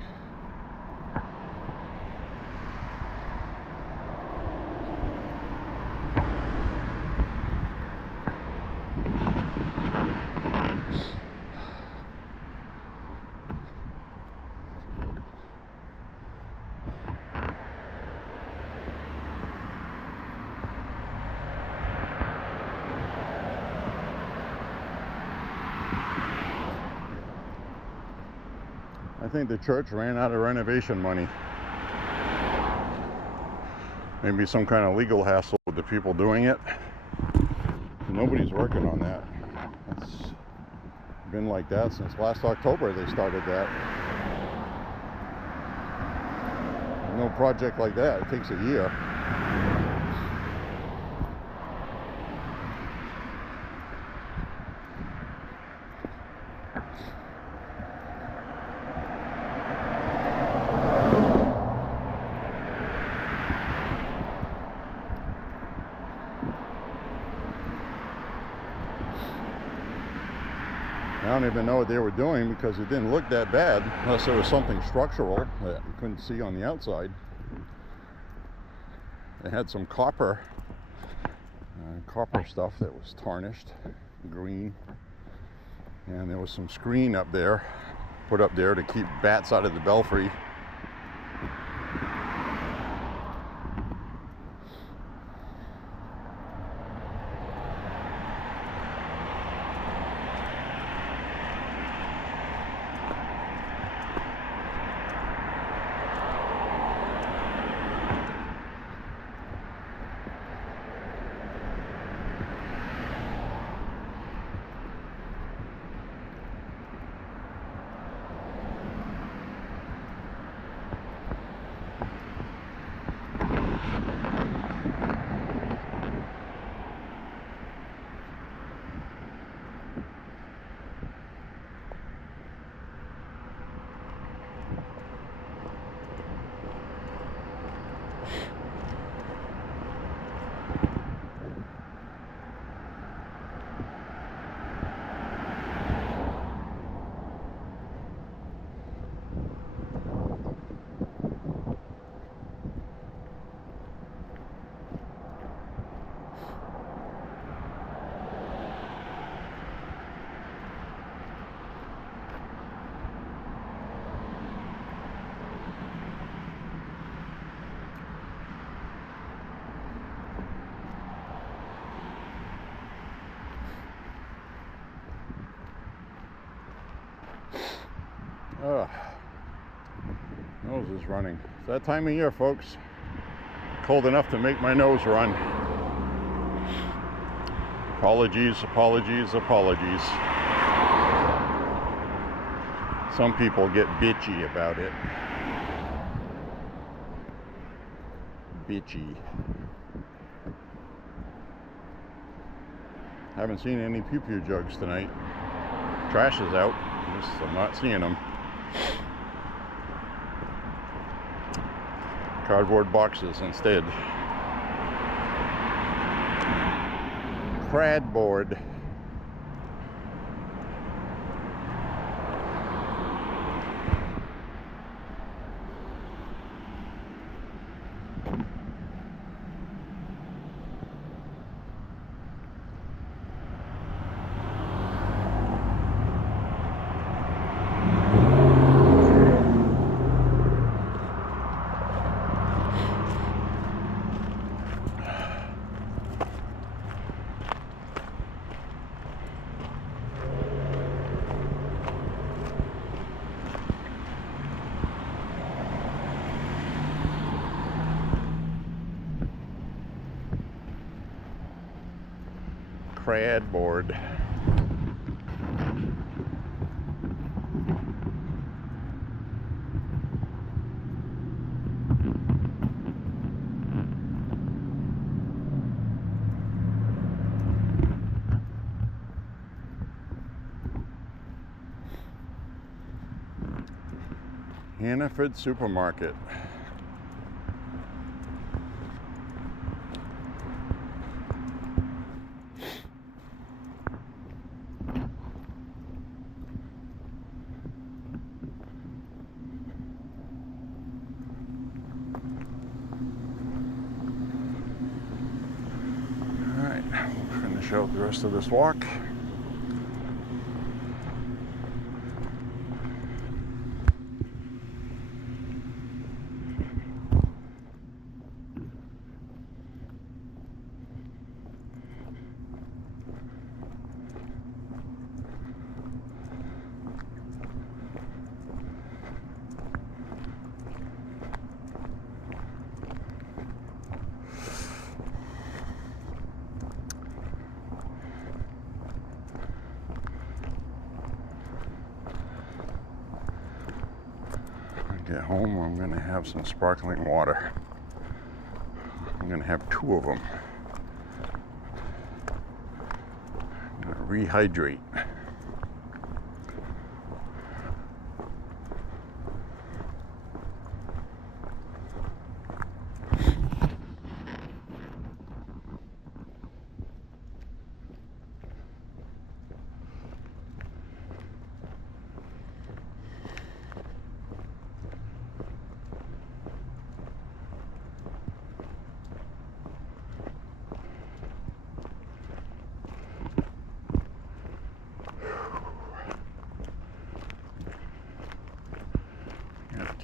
I think the church ran out of renovation money. Maybe some kind of legal hassle with the people doing it. Nobody's working on that. It's been like that since last October they started that. No project like that, it takes a year. I don't even know what they were doing because it didn't look that bad unless there was something structural that you couldn't see on the outside. They had some copper stuff that was tarnished green, and there was some screen up there, put up there to keep bats out of the belfry. Nose is running. It's that time of year, folks. Cold enough to make my nose run. Apologies, apologies, apologies. Some people get bitchy about it. Bitchy. Haven't seen any pew-pew jugs tonight. Trash is out. I'm not seeing them. Cardboard boxes instead. Cradboard. Cradboard. Hannaford Supermarket. Finish out the rest of this walk. Get home, I'm gonna have some sparkling water. I'm gonna have 2 of them. I'm gonna rehydrate.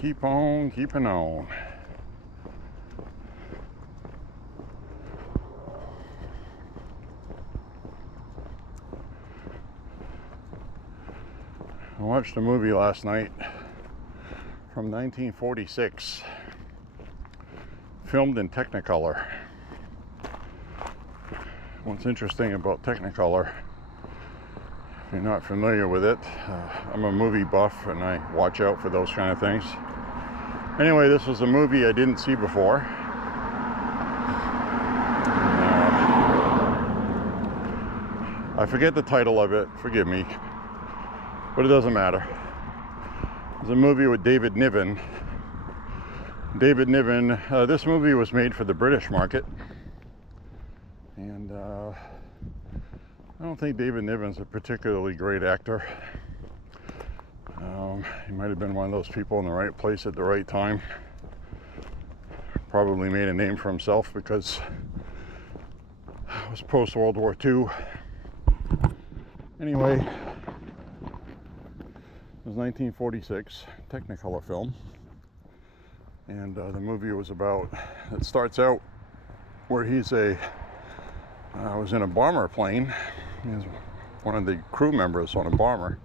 Keep on keeping on. I watched a movie last night from 1946, filmed in Technicolor. What's interesting about Technicolor, if you're not familiar with it, I'm a movie buff and I watch out for those kind of things. Anyway, this was a movie I didn't see before. I forget the title of it, forgive me, but it doesn't matter. It's a movie with David Niven. David Niven, this movie was made for the British market, and I don't think David Niven's a particularly great actor. He might have been one of those people in the right place at the right time. Probably made a name for himself because it was post-World War II. Anyway, it was 1946, Technicolor film. And the movie was about, it starts out where he's was in a bomber plane. He's one of the crew members on a bomber.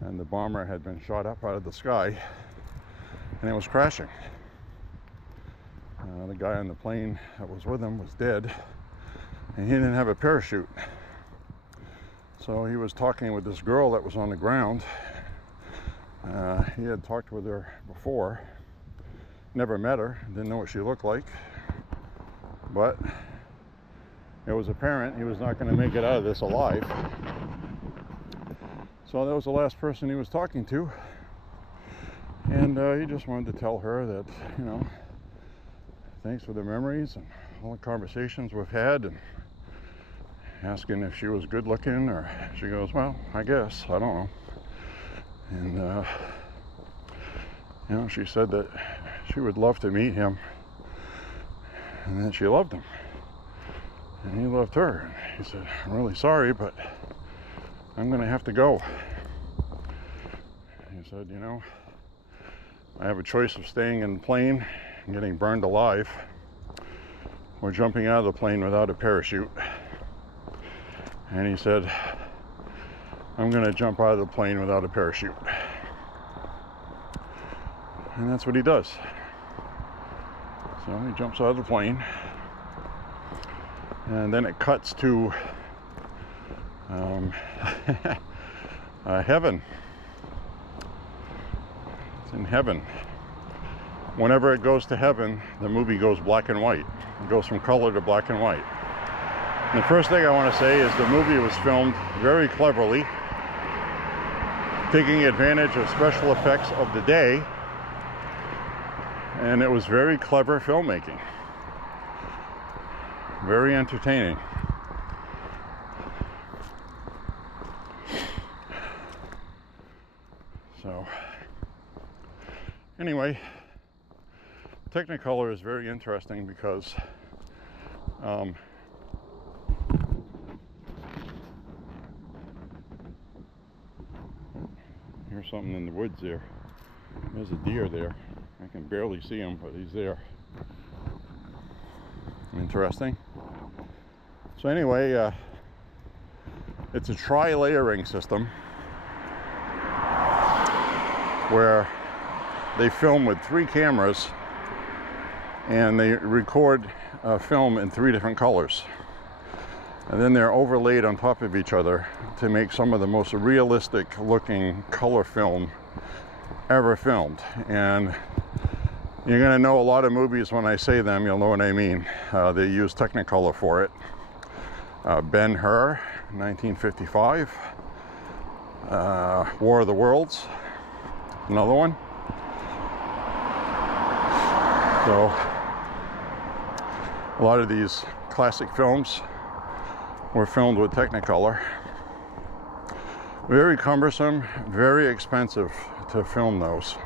And the bomber had been shot up out of the sky and it was crashing. The guy on the plane that was with him was dead and he didn't have a parachute. So he was talking with this girl that was on the ground. He had talked with her before, never met her, didn't know what she looked like, but it was apparent he was not going to make it out of this alive. So that was the last person he was talking to, and he just wanted to tell her that, you know, thanks for the memories and all the conversations we've had, and asking if she was good looking, or she goes, well, I guess, I don't know. And you know, she said that she would love to meet him, and that she loved him, and he loved her. And he said, I'm really sorry, but I'm gonna have to go. He said, you know, I have a choice of staying in the plane and getting burned alive, or jumping out of the plane without a parachute. And he said, I'm gonna jump out of the plane without a parachute. And that's what he does. So he jumps out of the plane, and then it cuts to heaven. It's in heaven. Whenever it goes to heaven, the movie goes black and white. It goes from color to black and white. And the first thing I want to say is the movie was filmed very cleverly, taking advantage of special effects of the day, and it was very clever filmmaking. Very entertaining. So, anyway, Technicolor is very interesting because here's something in the woods there. There's a deer there. I can barely see him, but he's there. Interesting. So anyway, it's a tri-layering system where they film with 3 cameras and they record film in 3 different colors, and then they're overlaid on top of each other to make some of the most realistic looking color film ever filmed. And you're going to know a lot of movies when I say them. You'll know what I mean. They use Technicolor for it. Ben-Hur, 1955. War of the Worlds, another one. So a lot of these classic films were filmed with Technicolor. Very cumbersome, very expensive to film those.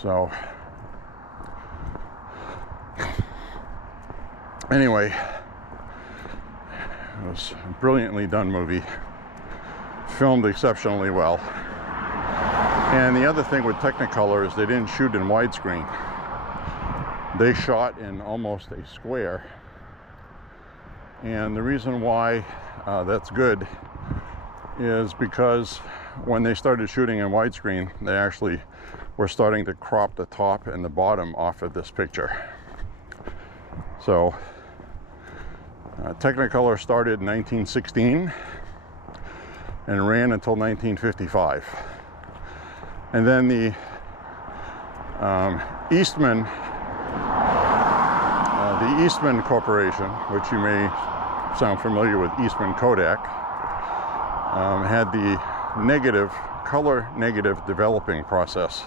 So anyway, it was a brilliantly done movie, filmed exceptionally well. And the other thing with Technicolor is they didn't shoot in widescreen. They shot in almost a square. And the reason why that's good is because when they started shooting in widescreen, they actually were starting to crop the top and the bottom off of this picture. So Technicolor started in 1916 and ran until 1955. And then the Eastman Corporation, which you may sound familiar with, Eastman Kodak, had the color negative developing process,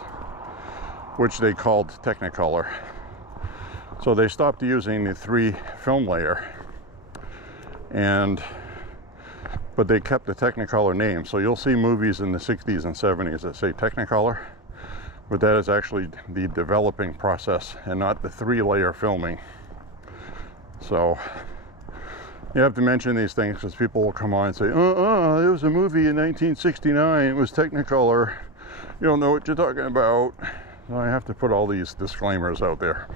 which they called Technicolor. So they stopped using the 3 film layer, but they kept the Technicolor name. So you'll see movies in the 60s and 70s that say Technicolor, but that is actually the developing process and not the 3-layer filming. So you have to mention these things because people will come on and say, there was a movie in 1969, it was Technicolor, you don't know what you're talking about. So I have to put all these disclaimers out there.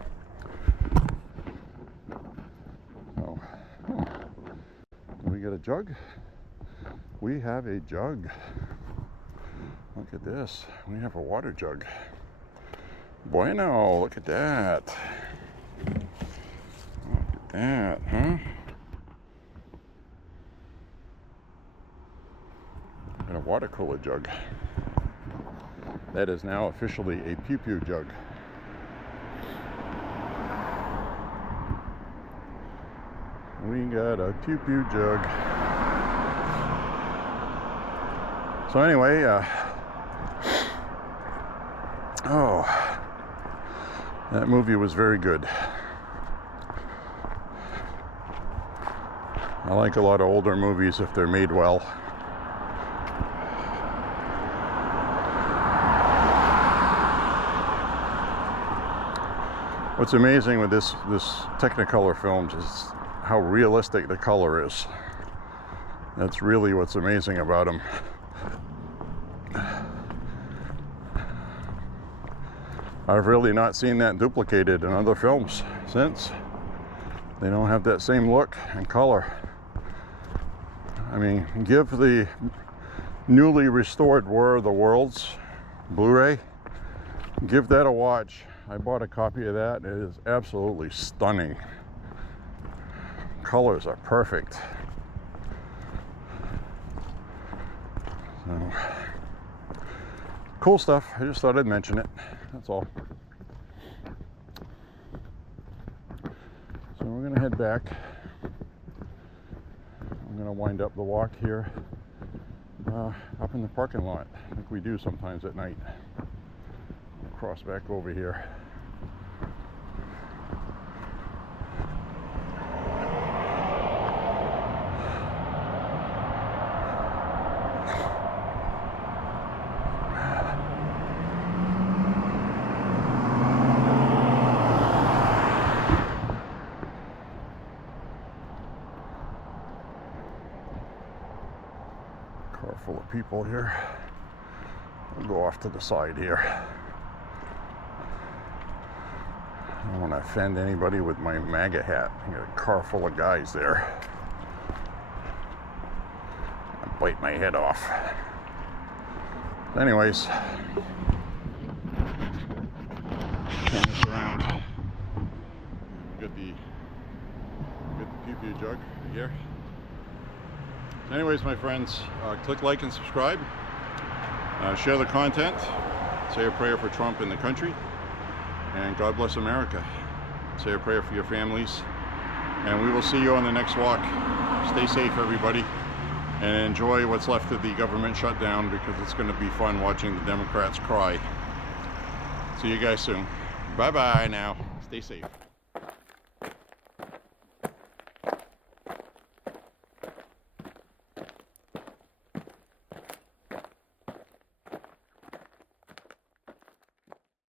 So, do we get a jug? We have a jug. Look at this. We have a water jug. Bueno, look at that. Look at that, huh? And a water cooler jug. That is now officially a pew-pew jug. We got a pew-pew jug. So anyway, that movie was very good. I like a lot of older movies if they're made well. What's amazing with this Technicolor films is how realistic the color is. That's really what's amazing about them. I've really not seen that duplicated in other films since. They don't have that same look and color. I mean, give the newly restored War of the Worlds Blu-ray, give that a watch. I bought a copy of that. It is absolutely stunning. Colors are perfect. So, cool stuff. I just thought I'd mention it. That's all. So we're gonna head back. I'm gonna wind up the walk here up in the parking lot, like we do sometimes at night. I'll cross back over here. Car full of people here. I'll go off to the side here. I don't want to offend anybody with my MAGA hat. I got a car full of guys there. I'll bite my head off. Anyways, turn this around. We got the pew-pew jug right here. Anyways, my friends, click like and subscribe. Share the content. Say a prayer for Trump and the country. And God bless America. Say a prayer for your families. And we will see you on the next walk. Stay safe, everybody. And enjoy what's left of the government shutdown, because it's going to be fun watching the Democrats cry. See you guys soon. Bye-bye now. Stay safe.